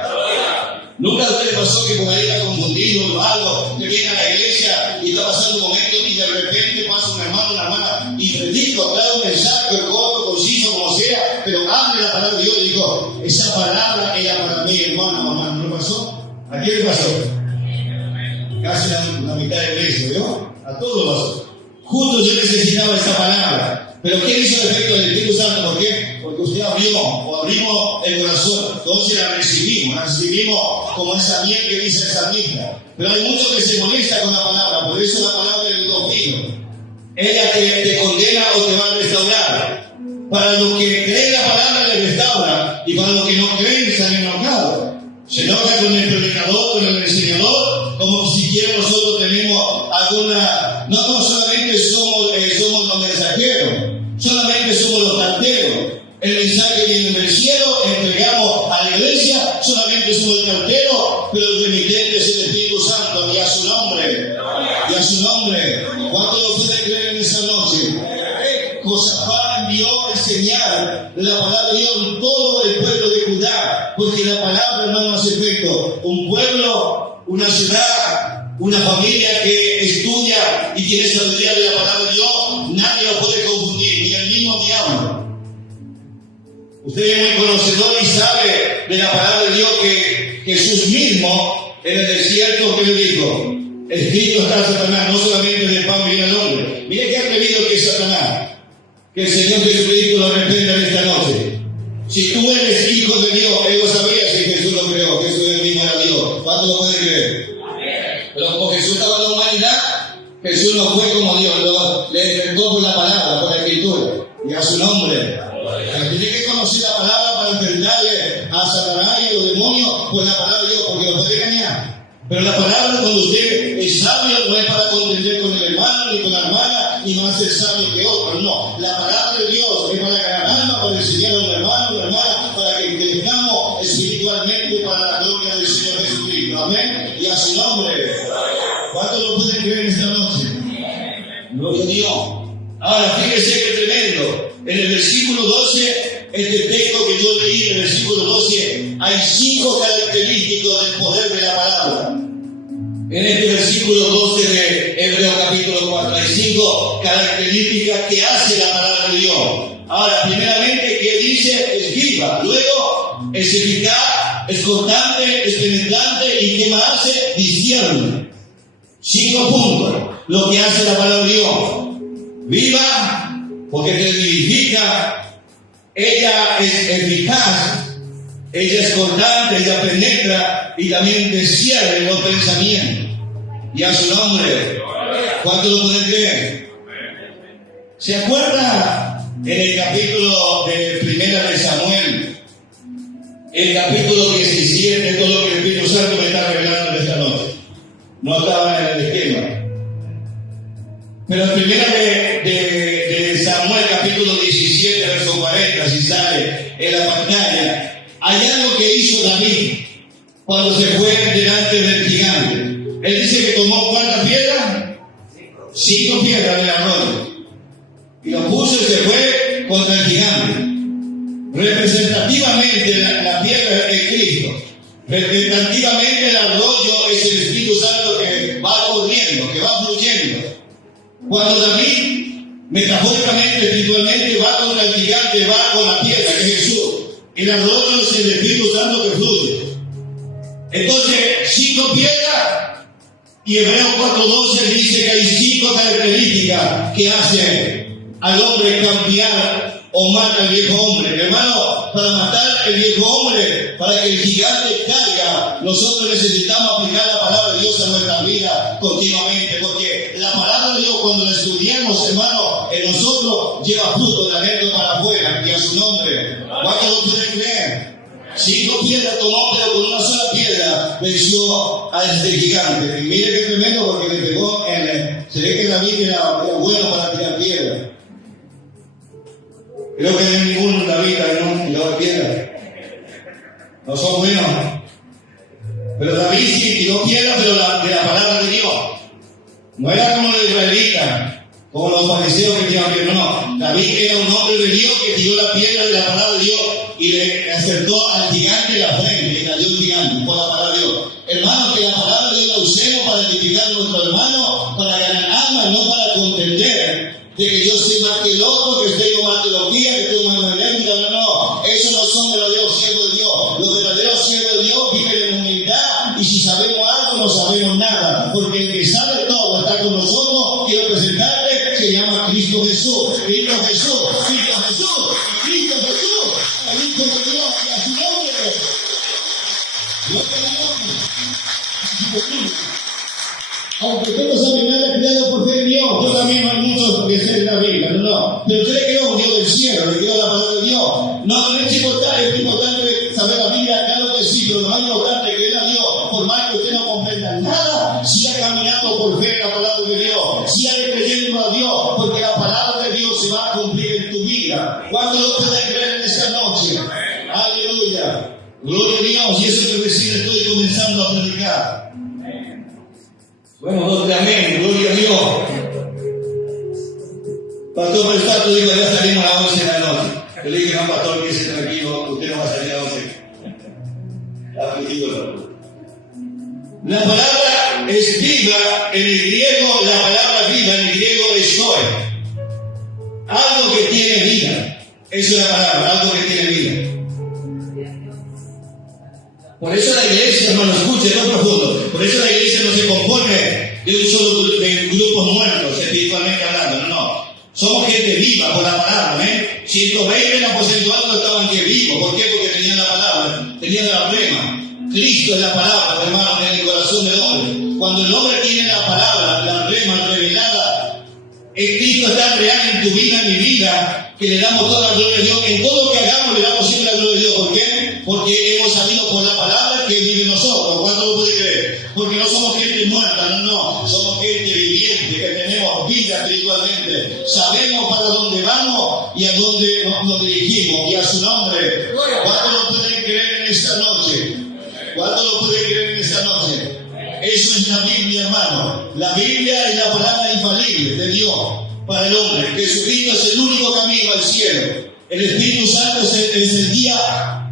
¿Nunca a usted le pasó que por ahí está confundido o algo, que viene a la iglesia y está pasando un momento y de repente pasa un hermano, una hermana y predico, trae un mensaje corto, conciso, como sea, pero hable la palabra de Dios y digo, esa palabra era para mí, hermano, ¿no le pasó? ¿A quién le pasó? Casi la mitad de la iglesia, ¿vio? A todos los pasó. Justo yo necesitaba esa palabra. Pero ¿qué hizo el efecto del Espíritu Santo? ¿Por qué? Porque usted abrió o abrimos el corazón. Entonces la recibimos como esa miel que dice el salmista. Pero hay muchos que se molestan con la palabra, por eso la palabra es el domino. Ella te condena o te va a restaurar. Para los que creen la palabra le restaura, y para los que no creen salen enojados. Se enoja con el predicador, con el enseñador, como si siquiera nosotros tenemos alguna. No solamente somos los mensajeros, solamente somos los carteros. El mensaje viene del cielo, entregamos a la iglesia, solamente somos el cartero, pero el remitente es el Espíritu Santo, y a su nombre, y a su nombre. ¿Cuántos de ustedes creen en esa noche? Josafat envió a enseñar la palabra de Dios en todo el pueblo de Judá, porque la palabra, hermano, hace efecto. Un pueblo, una ciudad, una familia que estudia y tiene sabiduría de la palabra de Dios, nadie lo puede confundir, ni el mismo diablo. Usted es muy conocedor y sabe de la palabra de Dios que Jesús mismo en el desierto, que le dijo, escrito está Satanás, no solamente del pan vive el hombre. Mire qué atrevido que es Satanás. Que el Señor Jesucristo lo reprenda esta noche. Si tú eres hijo de Dios, él lo sabía si Jesús lo creó, Jesús él mismo era Dios. ¿Cuánto lo puede creer? Pero como Jesús estaba en la humanidad, Jesús no fue como Dios, le despertó por la palabra, por la escritura, y a su nombre. Tiene que conocer la palabra para enfrentarle a Satanás y a los demonios por la palabra de Dios, porque lo puede engañar. Pero la palabra, cuando usted es sabio, no es para contender con el hermano ni con la hermana, y no ser sabio que otro, no. La palabra de Dios es para ganar alma, para enseñar a un hermano, una hermana, para que crezcamos espiritualmente para la gloria del Señor Jesucristo. Amén. Y a su nombre. ¿Cuántos lo pueden creer esta noche? Gloria a Dios. Ahora, fíjese que tremendo. En el versículo 12, este texto que yo leí, en el versículo 12, hay 5 características del poder de la palabra. En este versículo 12 de Hebreos capítulo 4, hay 5 características que hace la palabra de Dios. Ahora, primeramente, que dice es viva, luego es eficaz, es constante, es penetrante, y ¿qué más hace? Discierne. 5 puntos, lo que hace la palabra de Dios. Viva, porque te vivifica, ella es eficaz, ella es constante, ella penetra y también desciende los pensamientos. Y a su nombre, ¿cuánto lo pueden creer? ¿Se acuerda en el capítulo de Primera de Samuel, el capítulo 17, todo lo que el Espíritu Santo me está revelando esta noche? No estaba en el esquema. Pero en Primera de Samuel, capítulo 17, verso 40, si sale en la pantalla, hay algo que hizo David cuando se fue delante del gigante. Él dice que tomó ¿cuántas piedras? 5 piedras del arroyo, y lo puso y se fue contra el gigante. Representativamente la piedra es Cristo. Representativamente el arroyo es el Espíritu Santo que va corriendo, que va fluyendo. Cuando David, metafóricamente, espiritualmente, va contra el gigante, va con la piedra, que es Jesús. El arroyo es el Espíritu Santo que fluye. Entonces, 5 piedras, y Hebreos 4:12 dice que hay 5 características que hacen al hombre cambiar o matar al viejo hombre. Hermano, para matar el viejo hombre, para que el gigante caiga, nosotros necesitamos aplicar la palabra de Dios a nuestra vida continuamente, porque la palabra de Dios, cuando la estudiamos, hermano, en nosotros lleva fruto de adentro para afuera, y a su nombre. ¿Cuántos lo pueden creer? 5 piedras tomó, pero con una sola piedra venció a este gigante. Y mire qué tremendo, porque le pegó se ve que David era bueno para tirar piedras. Creo que no hay ningún David que no tiró piedras. No son buenos. Pero David sí tiró piedras, pero de la palabra de Dios. No era como los israelitas, como los fariseos que tiraban piedras. No, David era un hombre de Dios que tiró la piedra de la palabra de Dios y le acertó al gigante en la frente, y cayó el gigante por la palabra de Dios. Hermano, que la palabra de Dios la usemos para edificar a nuestro hermano, para ganar almas, no para contender de que yo soy más que el otro, que tengo más teología, que tengo más eléctrica. No, esos no son verdaderos siervos de Dios. Los verdaderos siervos de Dios viven en humildad, y si sabemos algo, no sabemos nada, porque el que sabe todo está con nosotros. Quiero presentarte, se llama Cristo Jesús. Cristo Jesús, Cristo Jesús, Cristo Jesús, el Hijo de Dios, y a su nombre. Dios te la honre. Aunque usted no sabe nada, creado por fe en Dios. Yo también no hay muchos que sé en la Biblia, no. Pero usted le creó un Dios del cielo, le creó la palabra de Dios. No es importante saber la Biblia, claro que sí, pero lo más importante es creer a Dios. Por más que usted no comprenda nada, siga caminando por fe en la palabra de Dios. Siga creyendo a Dios, porque la palabra de Dios se va a cumplir en tu vida. ¿Cuánto lo pueden creer en esta noche? Aleluya. Gloria a Dios. Y eso que recién estoy comenzando a predicar. Bueno, dos de amén, gloria a Dios. Pastor Prestato dijo, ya salimos a las 11 de la noche. Yo le dije, no, pastor, que quédese tranquilo, usted no va a salir a las 11. La palabra es viva en el griego, la palabra viva en el griego es zoe. Algo que tiene vida. Eso es la palabra, algo que tiene vida. Por eso la iglesia, hermano, escuche, no profundo. Por eso la iglesia no se compone de un solo de grupos muertos, espiritualmente hablando. No. Somos gente viva por la palabra, 120 en aposento alto estaban que vivos. ¿Por qué? Porque tenían la palabra, tenían la rema. Cristo es la palabra, hermano, en el corazón del hombre. Cuando el hombre tiene la palabra, la rema revelada, el Cristo es tan real en tu vida, en mi vida, que le damos toda la gloria a Dios. En todo lo que hagamos le damos siempre la gloria a Dios. ¿Por qué? Porque hemos sabido por la palabra que vive en nosotros. ¿Cuánto lo puede creer? Porque no somos gente muerta, no. Somos gente viviente, que tenemos vida espiritualmente. Sabemos para dónde vamos y a dónde nos dirigimos. Y a su nombre. ¿Cuánto lo pueden creer en esta noche? ¿Cuánto lo pueden creer en esta noche? Eso es la Biblia, hermano. La Biblia es la palabra infalible de Dios para el hombre. Jesucristo es el único camino al cielo. El Espíritu Santo es el guía,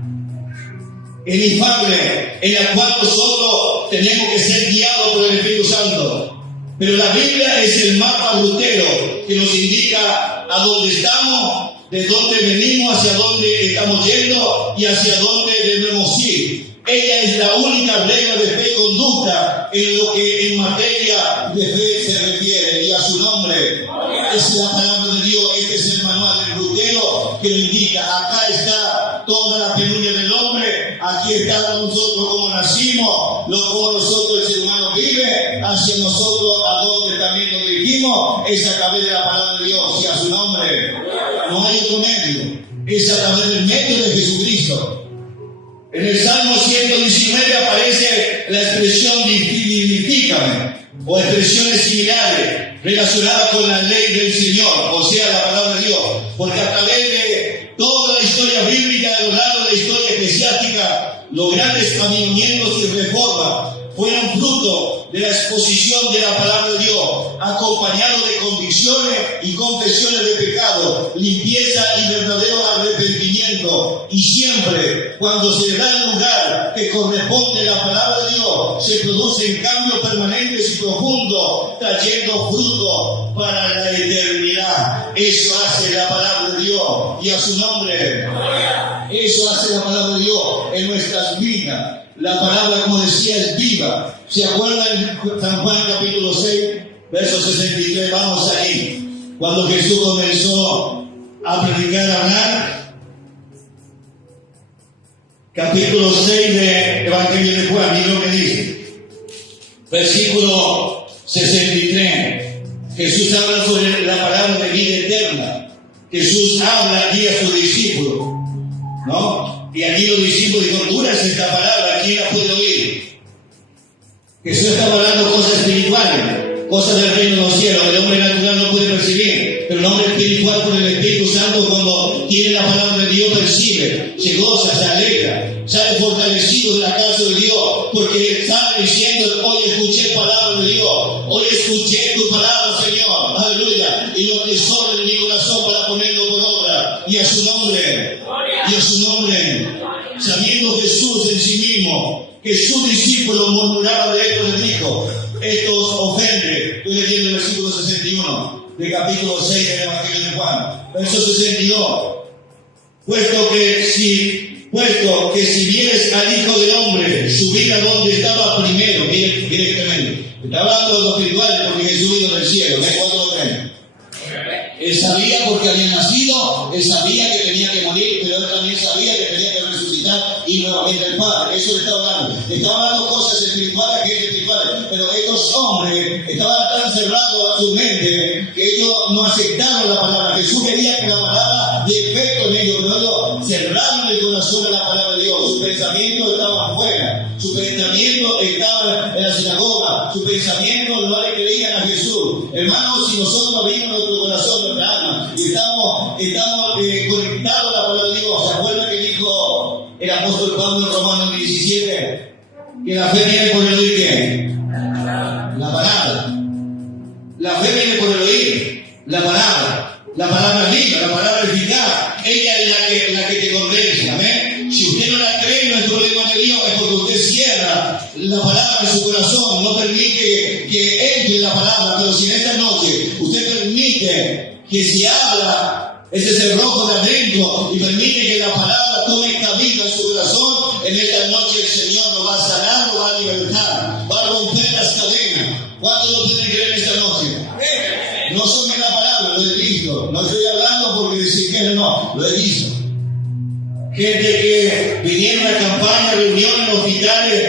el infalible, en el cual nosotros tenemos que ser guiados por el Espíritu Santo. Pero la Biblia es el mapa rutero que nos indica a dónde estamos, de dónde venimos, hacia dónde estamos yendo y hacia dónde debemos ir. Ella es la única regla de fe y conducta en lo que en materia de fe se refiere. Y a su nombre es la palabra de Dios. Este es el manual del rutero que lo indica. Acá está toda la penuria del hombre. Aquí está nosotros como nacimos, como nosotros el ser humano vive, hacia nosotros a donde también nos dirigimos, es a través de la palabra de Dios. Y a su nombre no hay otro medio. Es a través del medio de Jesucristo. En el Salmo 119 aparece la expresión vivifícame, o expresiones similares relacionadas con la ley del Señor, o sea, la palabra de Dios, porque a través de toda la historia bíblica, a lo largo de la historia eclesiástica, los grandes avivamientos y reformas fueron fruto de la exposición de la palabra de Dios, acompañado de convicciones y confesiones de pecado, limpieza y verdadero arrepentimiento. Y siempre, cuando se le da el lugar que corresponde a la palabra de Dios, se producen cambios permanentes y profundos, trayendo fruto para la eternidad. Eso hace la palabra de Dios, y a su nombre. Eso hace la palabra de Dios en nuestras vidas. La palabra, como decía, es viva. ¿Se acuerdan en San Juan capítulo 6, verso 63? Vamos ahí. Cuando Jesús comenzó a predicar, a hablar. Capítulo 6 de Evangelio de Juan, y lo que dice. Versículo 63. Jesús habla sobre la palabra de vida eterna. Jesús habla aquí a sus discípulos, ¿no? Y aquí los discípulos dijeron, dura es esta palabra, ¿quién la puede oír? Jesús está hablando cosas espirituales, cosas del reino de los cielos. El hombre natural no puede percibir, pero el hombre espiritual por el Espíritu Santo, cuando tiene la palabra de Dios, percibe, se goza, se alegra, sale fortalecido de la casa de Dios, porque sale diciendo, hoy escuché palabra de Dios, hoy escuché tu palabra, Señor, aleluya, y lo que sobra de mi corazón para ponerlo por obra, y a su nombre, sabiendo Jesús en sí mismo, que sus discípulos murmuraban de esto, les dijo, estos ofenden. Estoy leyendo el versículo 61 del capítulo 6 del Evangelio de Juan, verso 62. Puesto que si vieres al Hijo del Hombre subir a donde estaba primero, mire tremendo. Está hablando de los espirituales porque Jesús vino del cielo. ¿Ven cuánto lo creen? Él sabía porque había nacido, él sabía que tenía que morir, pero él también sabía que tenía que resucitar y nuevamente al Padre. Eso le estaba hablando. Estaba hablando cosas espirituales, pero estos hombres estaban tan cerrados a su mente que ellos no aceptaron la palabra. Jesús quería que la palabra de efecto en ellos, pero ellos cerraron el corazón a la palabra de Dios. Su pensamiento estaba afuera, su pensamiento estaba en la sinagoga, su pensamiento no le creían a Jesús. Hermanos, si nosotros abrimos nuestro corazón, nuestra alma, y estamos conectados a la palabra de Dios, ¿se acuerdan que dijo el apóstol Pablo en Romanos 17? Que la fe viene por el oír, ¿qué? La palabra. La fe viene por el oír, la palabra viva, la palabra eficaz. Ella es la que te convence, amén. Si usted no la cree, no es problema de Dios, es porque usted cierra la palabra en su corazón, no permite que entre la palabra. Pero si en esta noche usted permite que se abra ese cerrojo de adentro y permite que la palabra tome cabida en su corazón, en esta noche el Señor lo va a sanar, lo va a libertar, va a romper las cadenas. ¿Cuántos lo pueden creer en esta noche? No son de la palabra, lo he visto. No estoy hablando porque decir que no, lo he visto. Gente que vinieron a campañas, reuniones, hospitales,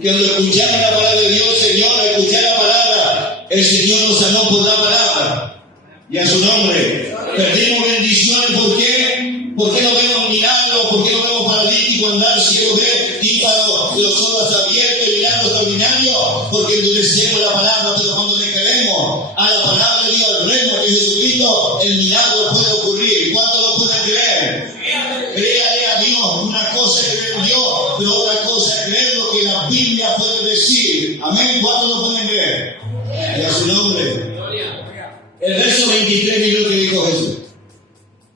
que cuando escucharon la palabra de Dios, Señor, al escuchar la palabra, el Señor nos sanó por la palabra. Y a su nombre, perdimos bendiciones. ¿Por qué? ¿Por qué no vemos milagros? ¿Por qué no vemos paralíticos andar, ciegos ver, tímpanos, los ojos abiertos, milagros extraordinarios? Porque endurecemos la palabra, pero cuando le creemos a la palabra de Dios, al reino de Jesucristo, el milagro puede ocurrir. ¿Cuántos lo pueden creer? Créale a Dios. Una cosa es creer en Dios, pero otra cosa es creer lo que la Biblia puede decir. Amén. ¿Cuántos lo pueden creer? Y a su nombre. El verso 23, mira lo que dijo Jesús.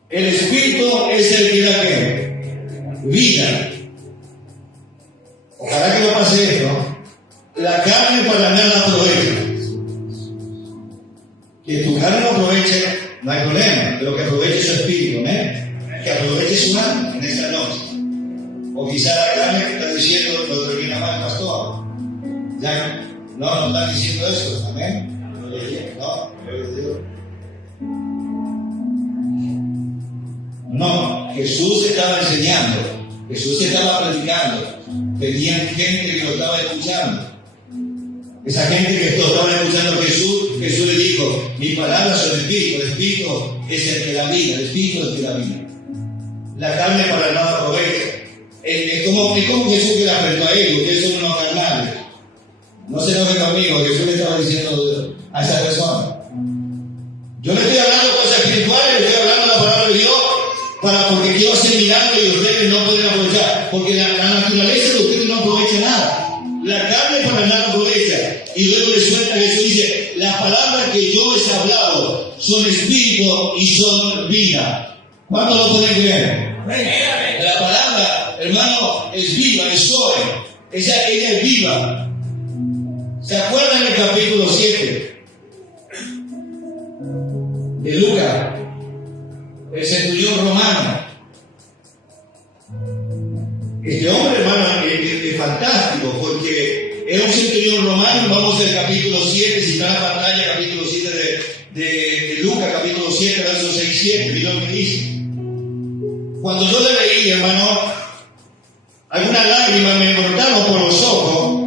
El Espíritu es el que da ¿qué? Vida. Ojalá que no pase esto. La carne para nada aprovecha. Que tu carne no aproveche, no hay problema, pero que aproveche su espíritu, ¿eh? Que aproveche su alma en esta noche. O quizá la carne que está diciendo lo termina mal, pastor. ¿Ya? No están diciendo eso, amén. No, Jesús estaba enseñando, Jesús estaba predicando, tenían gente que lo estaba escuchando. Esa gente que estaba escuchando a Jesús le dijo, mis palabras son espíritu, el espíritu es el que da vida, el espíritu es el que da vida. La carne para nada aprovecha. Es como Jesús que le apretó a él, ustedes son unos carnales. No se enojen conmigo, Jesús le estaba diciendo a esa persona. Yo le estoy hablando cosas espirituales, le estoy hablando la palabra de Dios, porque quiero hacer milagros y ustedes no pueden aprovechar, porque la naturaleza de ustedes no aprovecha nada. La carne para nada aprovecha. Y luego son espíritu y son vida. ¿Cuánto lo pueden creer? La palabra, hermano, es viva, es Zoe. Ella es viva. ¿Se acuerdan del capítulo 7 de Lucas? El centurión romano. Este hombre, hermano, es fantástico, porque era un centurión romano. Vamos al capítulo 7, si está en la pantalla, capítulo 7 de Lucas, capítulo 7, versos 6 y 7, mira lo que dice. Cuando yo le leí, hermano, algunas lágrimas me brotaron por los ojos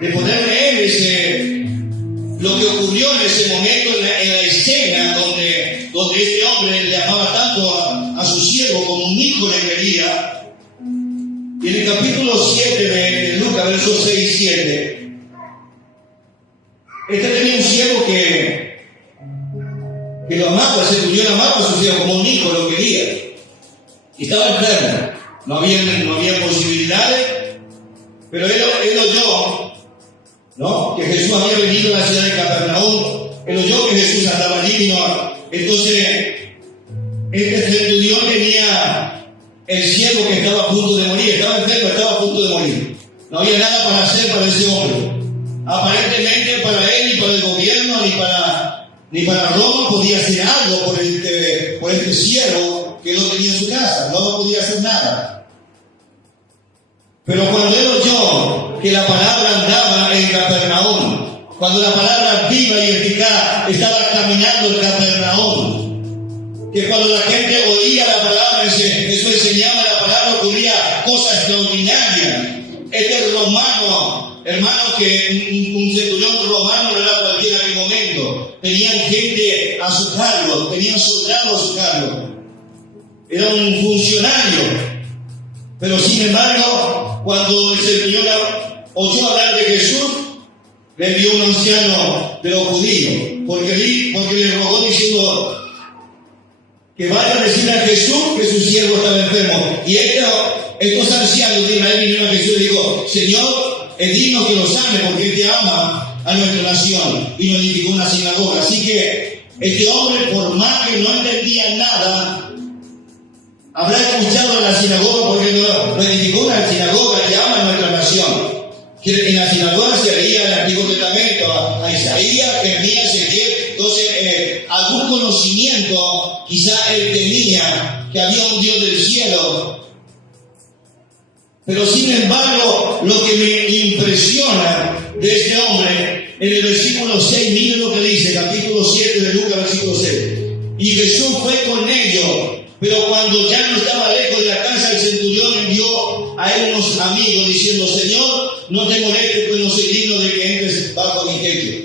de poder leer lo que ocurrió en ese momento, en la escena donde este hombre le amaba tanto a su siervo como un hijo le quería. Y en el capítulo 7 de Lucas, versos 6 y 7, este tenía un siervo que lo amaba, el centurión amaba a su siervo como un hijo lo quería. Y estaba enfermo, no había posibilidades, pero él oyó, ¿no?, que Jesús había venido a la ciudad de Capernaum. Él oyó que Jesús andaba allí, entonces este centurión tenía el siervo que estaba a punto de morir, estaba enfermo, estaba a punto de morir. No había nada para hacer para ese hombre. Aparentemente para él, ni para el gobierno, ni para Roma podía hacer algo por este siervo que lo tenía en su casa. No podía hacer nada. Pero cuando él oyó que la palabra andaba en Capernaum, cuando la palabra viva y eficaz estaba caminando en Capernaum, que cuando la gente oía la palabra, Jesús enseñaba la palabra, ocurría cosas extraordinarias. Este romano, hermano, que un centurión romano no era cualquiera en aquel momento, tenían gente a su cargo, tenían soldados a su cargo, era un funcionario. Pero sin embargo, cuando el centurión oyó hablar de Jesús, le envió un anciano de los judíos, porque le rogó diciendo que vaya a decirle a Jesús que su siervo estaba enfermo. Y estos ancianos de Israel vinieron a Jesús y dijo: Señor, es digno que lo sane, porque Él te ama a nuestra nación. Y nos edificó una sinagoga. Así que este hombre, por más que no entendía nada, habrá escuchado en la sinagoga, porque no edificó una sinagoga que ama a nuestra nación. Que en la sinagoga se leía el Antiguo Testamento, a Isaías, Jeremías, Ezequiel. Entonces, algún conocimiento quizá él tenía, que había un Dios del cielo. Pero sin embargo, lo que me impresiona de este hombre, en el versículo 6, miren lo que dice, capítulo 7 de Lucas, versículo 6. Y Jesús fue con ellos, pero cuando ya no estaba lejos de la casa, el centurión envió a él unos amigos diciendo: Señor, no te molestes, pues no soy digno de que entres bajo mi techo.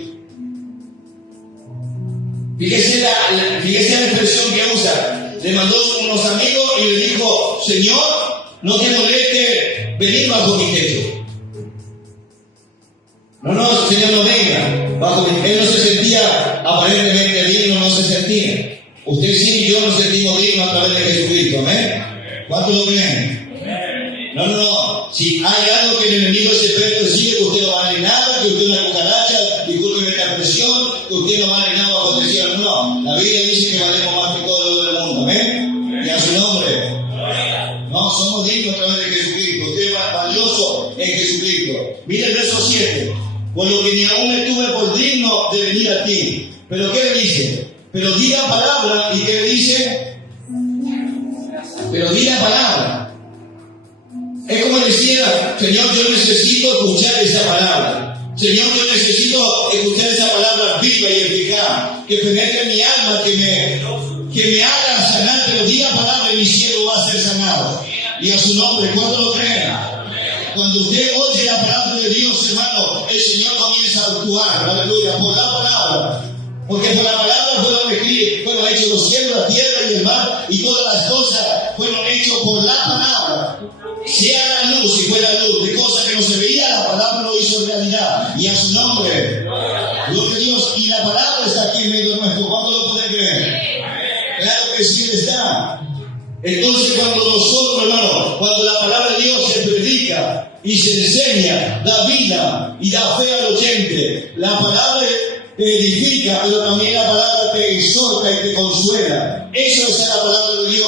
Fíjese la expresión que usa. Le mandó unos amigos y le dijo: Señor, no te molestes venir bajo mi techo. No, Señor, no venga bajo mi techo. Él no se sentía aparentemente digno, no se sentía. Usted sí y yo nos sentimos dignos a través de Jesucristo, ¿amén? ¿Cuántos lo creen? No. Si hay algo que el enemigo se puede decir, que usted no vale nada, que usted es una cucaracha, discúlpeme esta expresión, que usted no vale nada bajo el cielo. No, la Biblia dice que valemos más que todo el mundo, ¿amén? Y a su nombre. No, somos dignos a través de Jesucristo. Usted es más valioso en Jesucristo. Mire el verso 7. Por lo que ni aún me tuve por digno de venir a ti. ¿Pero qué le dice? Pero di la palabra. ¿Y qué le dice? Pero di la palabra. Es como decía: Señor, yo necesito escuchar esa palabra. Señor, yo necesito escuchar esa palabra viva y eficaz, que penetre mi alma, que me haga sanar. Pero di la palabra y mi cielo va a ser sanado. Y a su nombre, ¿cuánto lo creen? Cuando usted oye la palabra de Dios, hermano, el Señor comienza a actuar, aleluya, por la palabra. Porque por la palabra fueron hechos los cielos, la tierra y el mar, y todas las cosas fueron hechas por la palabra. Sea la luz, y fue la luz, de cosas que no se veía, la palabra lo hizo realidad. Y a su nombre, gloria a Dios. Y la palabra está aquí en medio nuestro. ¿Cuándo lo pueden creer? Claro que sí está. Entonces, cuando nosotros, hermano, cuando la palabra de Dios se predica y se enseña, da vida y da fe al oyente, la palabra te edifica, pero también la palabra te exhorta y te consuela. Eso es la palabra de Dios.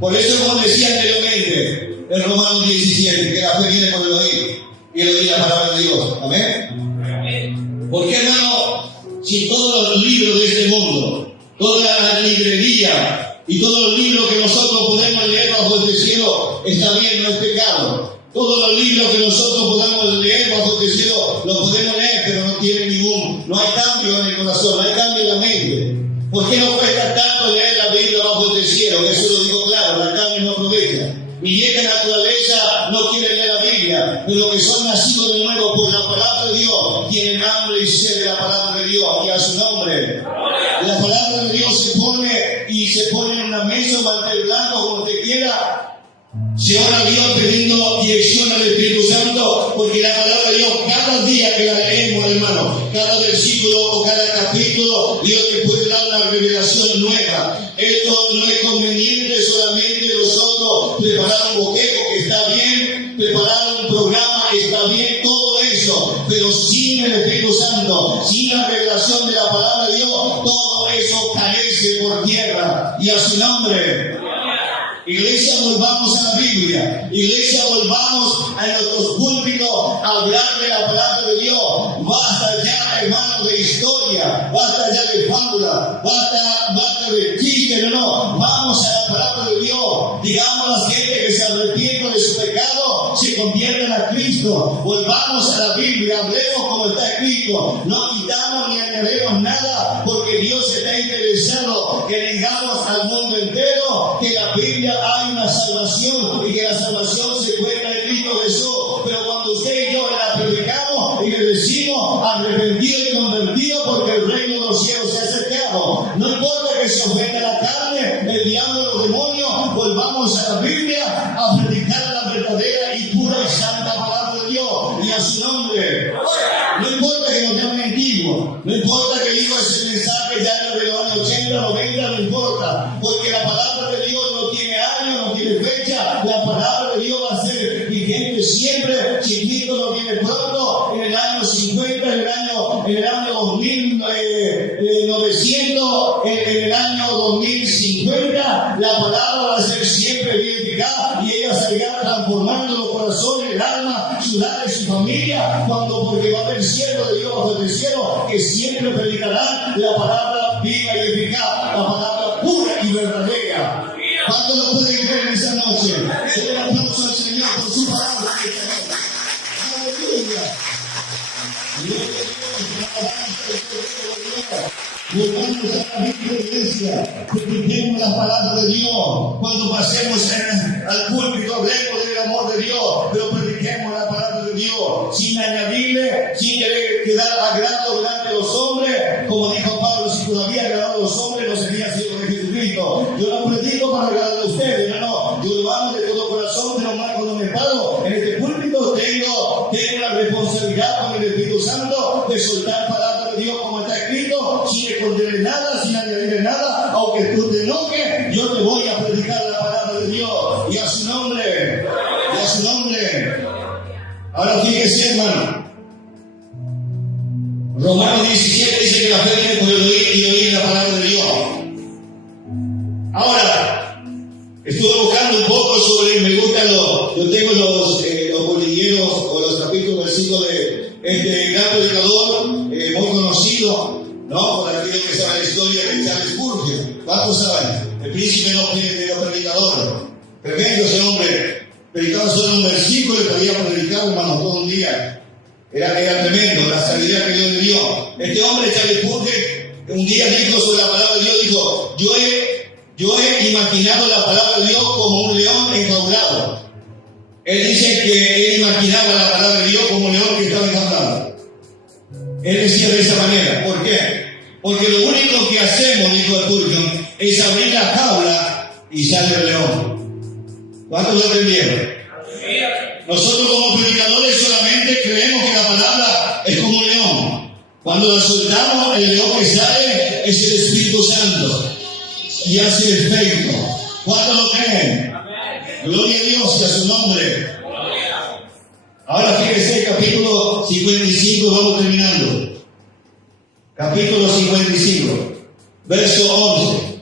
Por eso, como decía anteriormente, en Romanos 17, que la fe viene por el oír, y el oír la palabra de Dios. Amén. Porque, hermano, si todos los libros de este mundo, toda la librería y todos los libros que nosotros podemos leer bajo este cielo, está bien, no es pecado. Todos los libros que nosotros podamos leer bajo este cielo, los podemos leer, pero no tiene no hay cambio en el corazón, no hay cambio en la mente. ¿Por qué no cuesta tanto leer la Biblia bajo este cielo? Eso lo digo claro, la carne no aprovecha. Mi vieja naturaleza no quiere leer la Biblia, pero los que son nacidos de nuevo por la palabra de Dios tienen hambre y sed de la palabra de Dios, y a su nombre. La palabra de Dios se pone en una mesa, un mantel blanco, como usted quiera. Se ora a Dios pidiendo dirección al Espíritu Santo, porque la palabra de Dios, cada día que la leemos, hermano, cada versículo o cada capítulo, Dios te puede dar una revelación nueva. Esto no es conveniente solamente nosotros preparar un boquete, que está bien, preparar un programa, está bien, todo eso, pero sin el Espíritu Santo, sin la revelación de la palabra de Dios, todo eso carece por tierra, y a su nombre. Iglesia, volvamos a la Biblia. Iglesia, volvamos a nuestros púlpitos a hablar de la palabra de Dios. Basta ya, hermanos, de historia. Basta ya de fábula. Basta de chiste. No. Vamos a la palabra de Dios. Digamos a la gente que se arrepiente de su pecado, se convierten a Cristo. Volvamos a la Biblia. Hablemos como está escrito. No quitamos ni añadimos nada, porque Dios está interesado que digamos al mundo entero que la Biblia hay una salvación y que la salvación se encuentra en Cristo Jesús. Pero cuando usted y yo la predicamos y le decimos arrepentido y convertido, porque el reino de los cielos se ha acercado, no importa que se ofenda la carne, el diablo, los demonios, volvamos a la Biblia a predicar la verdadera y pura y santa palabra de Dios, y a su nombre. No importa que nos llamen antiguos, no importa que diga ese mensaje ya en los años 80, 90, no importa, porque la palabra de Dios no tiene año, no tiene fecha. La palabra de Dios va a ser vigente siempre. Si Cristo no viene pronto, en el año 50, en el año 2900, en el año 2050, la palabra va a ser siempre bien eficaz, y ella seguirá transformando los corazones, el alma, ciudades, su familia, porque va a haber siervos de Dios bajo el cielo que siempre predicarán la palabra viva y eficaz, la palabra pura y verdadera. ¿Cuánto lo pueden creer en esa noche? Se le aplauso al Señor por su palabra. Aleluya. Volvamos a la Biblia, iglesia, prediquemos la palabra de Dios. Cuando pasemos al púlpito, hablemos del amor de Dios, pero prediquemos la palabra de Dios, sin añadirle, sin querer quedar agrado delante de los hombres. Como dijo Pablo, si todavía agradaba a los hombres, no sería siervo de Jesucristo. Yo no predico para agradar a ustedes, no. Yo lo amo de todo corazón, pero más cuando me paro en este púlpito, tengo la responsabilidad con el Espíritu Santo de soltar palabra de Dios como está escrito, sin esconderle nada, sin añadirle nada. Aunque tú te enojes, yo te voy a predicar la palabra de Dios, y a su nombre, y a su nombre. Ahora fíjese, hermano, Romanos 17 dice que la fe viene por el oír y oír la palabra de Dios. Ahora, estuve buscando un poco sobre, me gustan yo tengo los bolilleros o los capítulos versículos de este gran predicador, muy conocido, ¿no? Por aquellos que saben la historia de Charles Spurgeon. ¿Cuántos saben? El príncipe de los predicadores. Tremendo ese hombre. Predicaba solo un versículo y podía predicar, hermano, todo un día. Era tremendo, la sabiduría que Dios le dio. Este hombre, Charles Spurgeon, un día dijo sobre la palabra de Dios, dijo, yo he imaginado la palabra de Dios como un león enjaulado. Él dice que él imaginaba la palabra de Dios como un león que estaba enjaulado. Él decía de esa manera. ¿Por qué? Porque lo único que hacemos, dijo Spurgeon, es abrir la jaula y sale el león. ¿Cuántos lo entendieron? Nosotros como predicadores solamente creemos que la palabra es como un león. Cuando la soltamos, el león que sale es el Espíritu Santo y hace efecto. ¿Cuántos lo creen? Gloria a Dios y a su nombre. Ahora fíjese, capítulo 55, vamos terminando. capítulo 55, verso 11.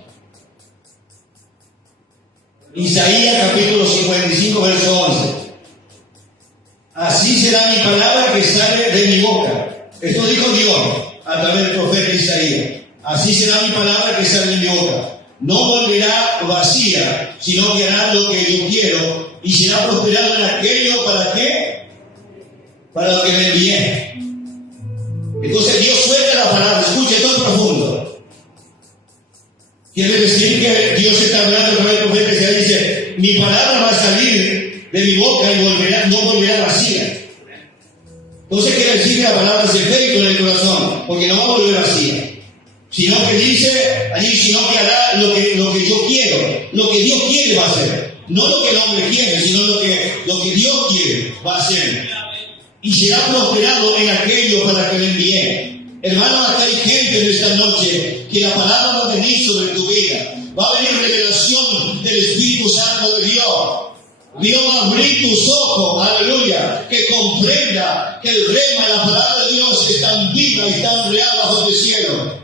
Isaías capítulo 55, verso 11. Así será mi palabra que sale de mi boca. Esto dijo Dios a través del profeta Isaías. Así será mi palabra que sale de mi boca. No volverá vacía, sino que hará lo que yo quiero y será prosperado en aquello. ¿Para qué? Para lo que me envié. Entonces Dios suelta la palabra. Escuche, esto es profundo. Quiere decir que Dios está hablando a través del profeta Isaías. Dice, mi palabra va a salir de mi boca y no volverá vacía. Entonces quiere decir que la palabra es efecto en el corazón, porque no va a volver vacía. Sino que dice allí, sino que hará lo que yo quiero, lo que Dios quiere va a hacer. No lo que el hombre quiere, sino lo que Dios quiere va a hacer. Y será prosperado en aquello para que le envíe. Hermanos, acá hay gente en esta noche que la palabra va a venir sobre tu vida. Va a venir revelación del Espíritu Santo de Dios. Dios va a abrir tus ojos, aleluya, que comprenda que el rema, la palabra de Dios es tan viva y tan real bajo el cielo.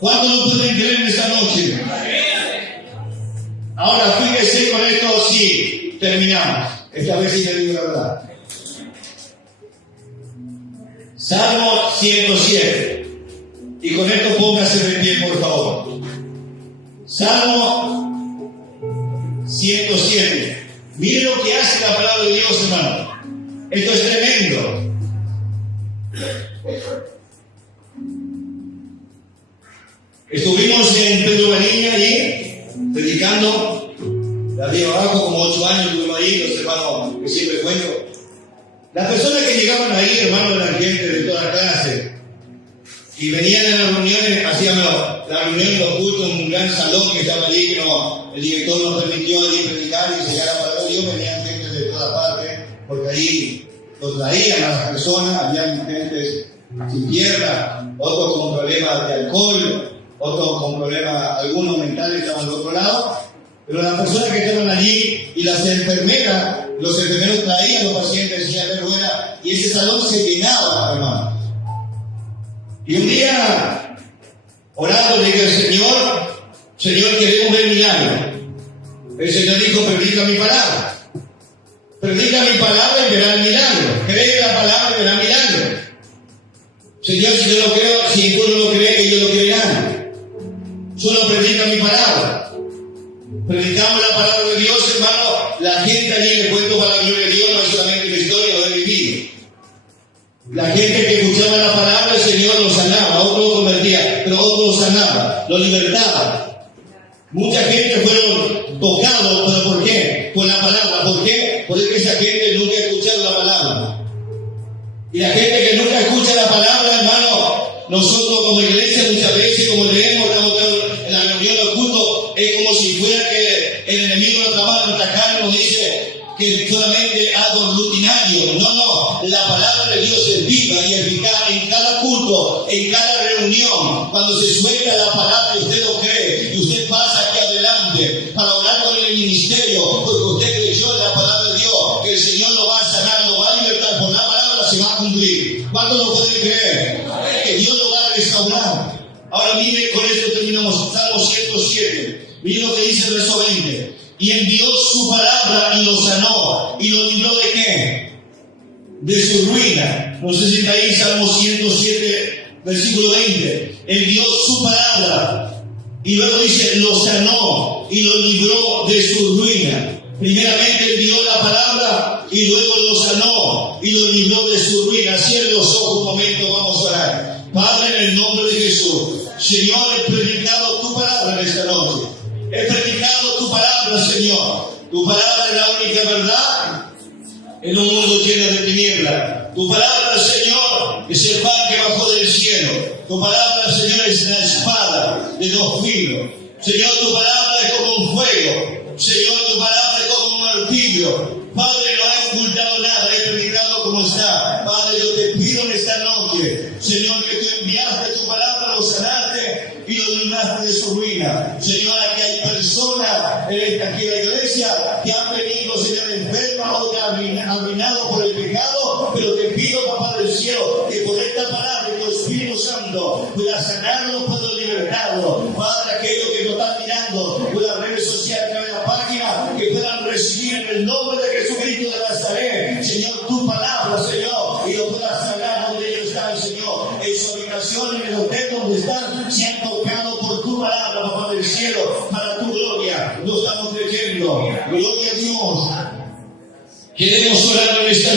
¿Cuántos no pueden creer en esta noche? Ahora fíjese con esto, sí, terminamos. Esta vez sí te digo la verdad. Salmo 107. Y con esto póngase de pie, por favor. Salmo 107. Mire lo que hace la palabra de Dios, hermano. Esto es tremendo. Estuvimos en Pedro María allí, predicando. La llevo abajo, como 8 años estuvimos ahí, los hermanos que siempre cuento. Las personas que llegaban ahí, hermanos, eran gente de toda clase. Y venían a las reuniones, hacíamos la reunión en los cultos en un gran salón que estaba allí, que el director nos permitió allí predicar y enseñar la palabra de Dios. Venían gente de toda parte, porque ahí los traían a las personas, habían gente sin tierra, otros con problemas de alcohol, otros con problemas, algunos mentales estaban al otro lado. Pero las personas que estaban allí y los enfermeros traían a los pacientes, decían de fuera, y ese salón se llenaba, hermano. Y un día, orando, le dije, Señor, queremos ver milagro. El Señor dijo, predica mi palabra. Predica mi palabra y verá el milagro. Cree la palabra y verá el milagro. Señor, si yo lo creo, si tú no lo crees, ellos lo creerán. Solo predica mi palabra. Predicamos la palabra de Dios, hermano. La gente allí, le cuento para la gloria de Dios, no es solamente la historia, lo he vivido. La gente que escuchaba la palabra, el Señor los sanaba, otros los convertía, pero otros los sanaba, los libertaba. Mucha gente fueron tocados, ¿pero por qué? Por la palabra. ¿Por qué? Porque esa gente nunca ha escuchado la palabra. Y la gente que nunca escucha la palabra, hermano, nosotros como iglesia muchas veces, como leemos, estamos en la reunión del culto, es como si fuera que el enemigo nos estaba atacando, nos dice que solamente algo rutinario. No, la palabra de Dios es viva y eficaz en cada culto, en cada reunión. Cuando se suelta la palabra y usted lo cree, y usted pasa aquí adelante para orar con el ministerio, porque usted creyó en la palabra de Dios, que el Señor lo va a sanar, lo va a libertar, por la palabra se va a cumplir. ¿Cuántos lo pueden creer? Que Dios lo va a restaurar. Ahora mire, con esto terminamos. Salmo 107. Mire lo que dice el verso 20. Y envió su palabra y lo sanó. ¿Y lo libró de qué? De su ruina. No sé si está ahí, Salmo 107, versículo 20. Envió su palabra y luego dice, lo sanó y lo libró de su ruina. Primeramente envió la palabra y luego lo sanó y lo libró de su ruina. Cierre los ojos un momento, vamos a orar. Padre, en el nombre de Jesús, Señor, he predicado tu palabra en esta noche. He predicado tu palabra, Señor. Tu palabra es la única verdad en un mundo lleno de tinieblas. Tu palabra, Señor, es el pan que bajó del cielo. Tu palabra, Señor, es la espada de 2 filos. Señor, tu palabra es como un fuego. Señor, tu palabra es como un martillo. Padre, no he ocultado nada, he predicado como está. Padre, yo te pido en esta noche, Señor, que tú enviaste tu palabra, lo sanaste y lo libraste de su ruina. Señor, aquí hay personas en la iglesia que han venido, Señor, enfermas o arruinados por el pecado, pero te pido, Papá del cielo, que por esta palabra, que tu Espíritu Santo Santo pueda sanarlo, pueda libertarlo. Padre, aquellos que nos están mirando por las redes sociales, en la página, que puedan recibir en el nombre de Jesucristo de Nazaret, Señor, tu palabra, Señor, y lo puedas sanar donde ellos están, Señor, en su habitación, en el hotel donde están, sean tocados por tu palabra, Papá del cielo, para tu gloria. Lo estamos creyendo. Gloria a Dios. Queremos orar en esta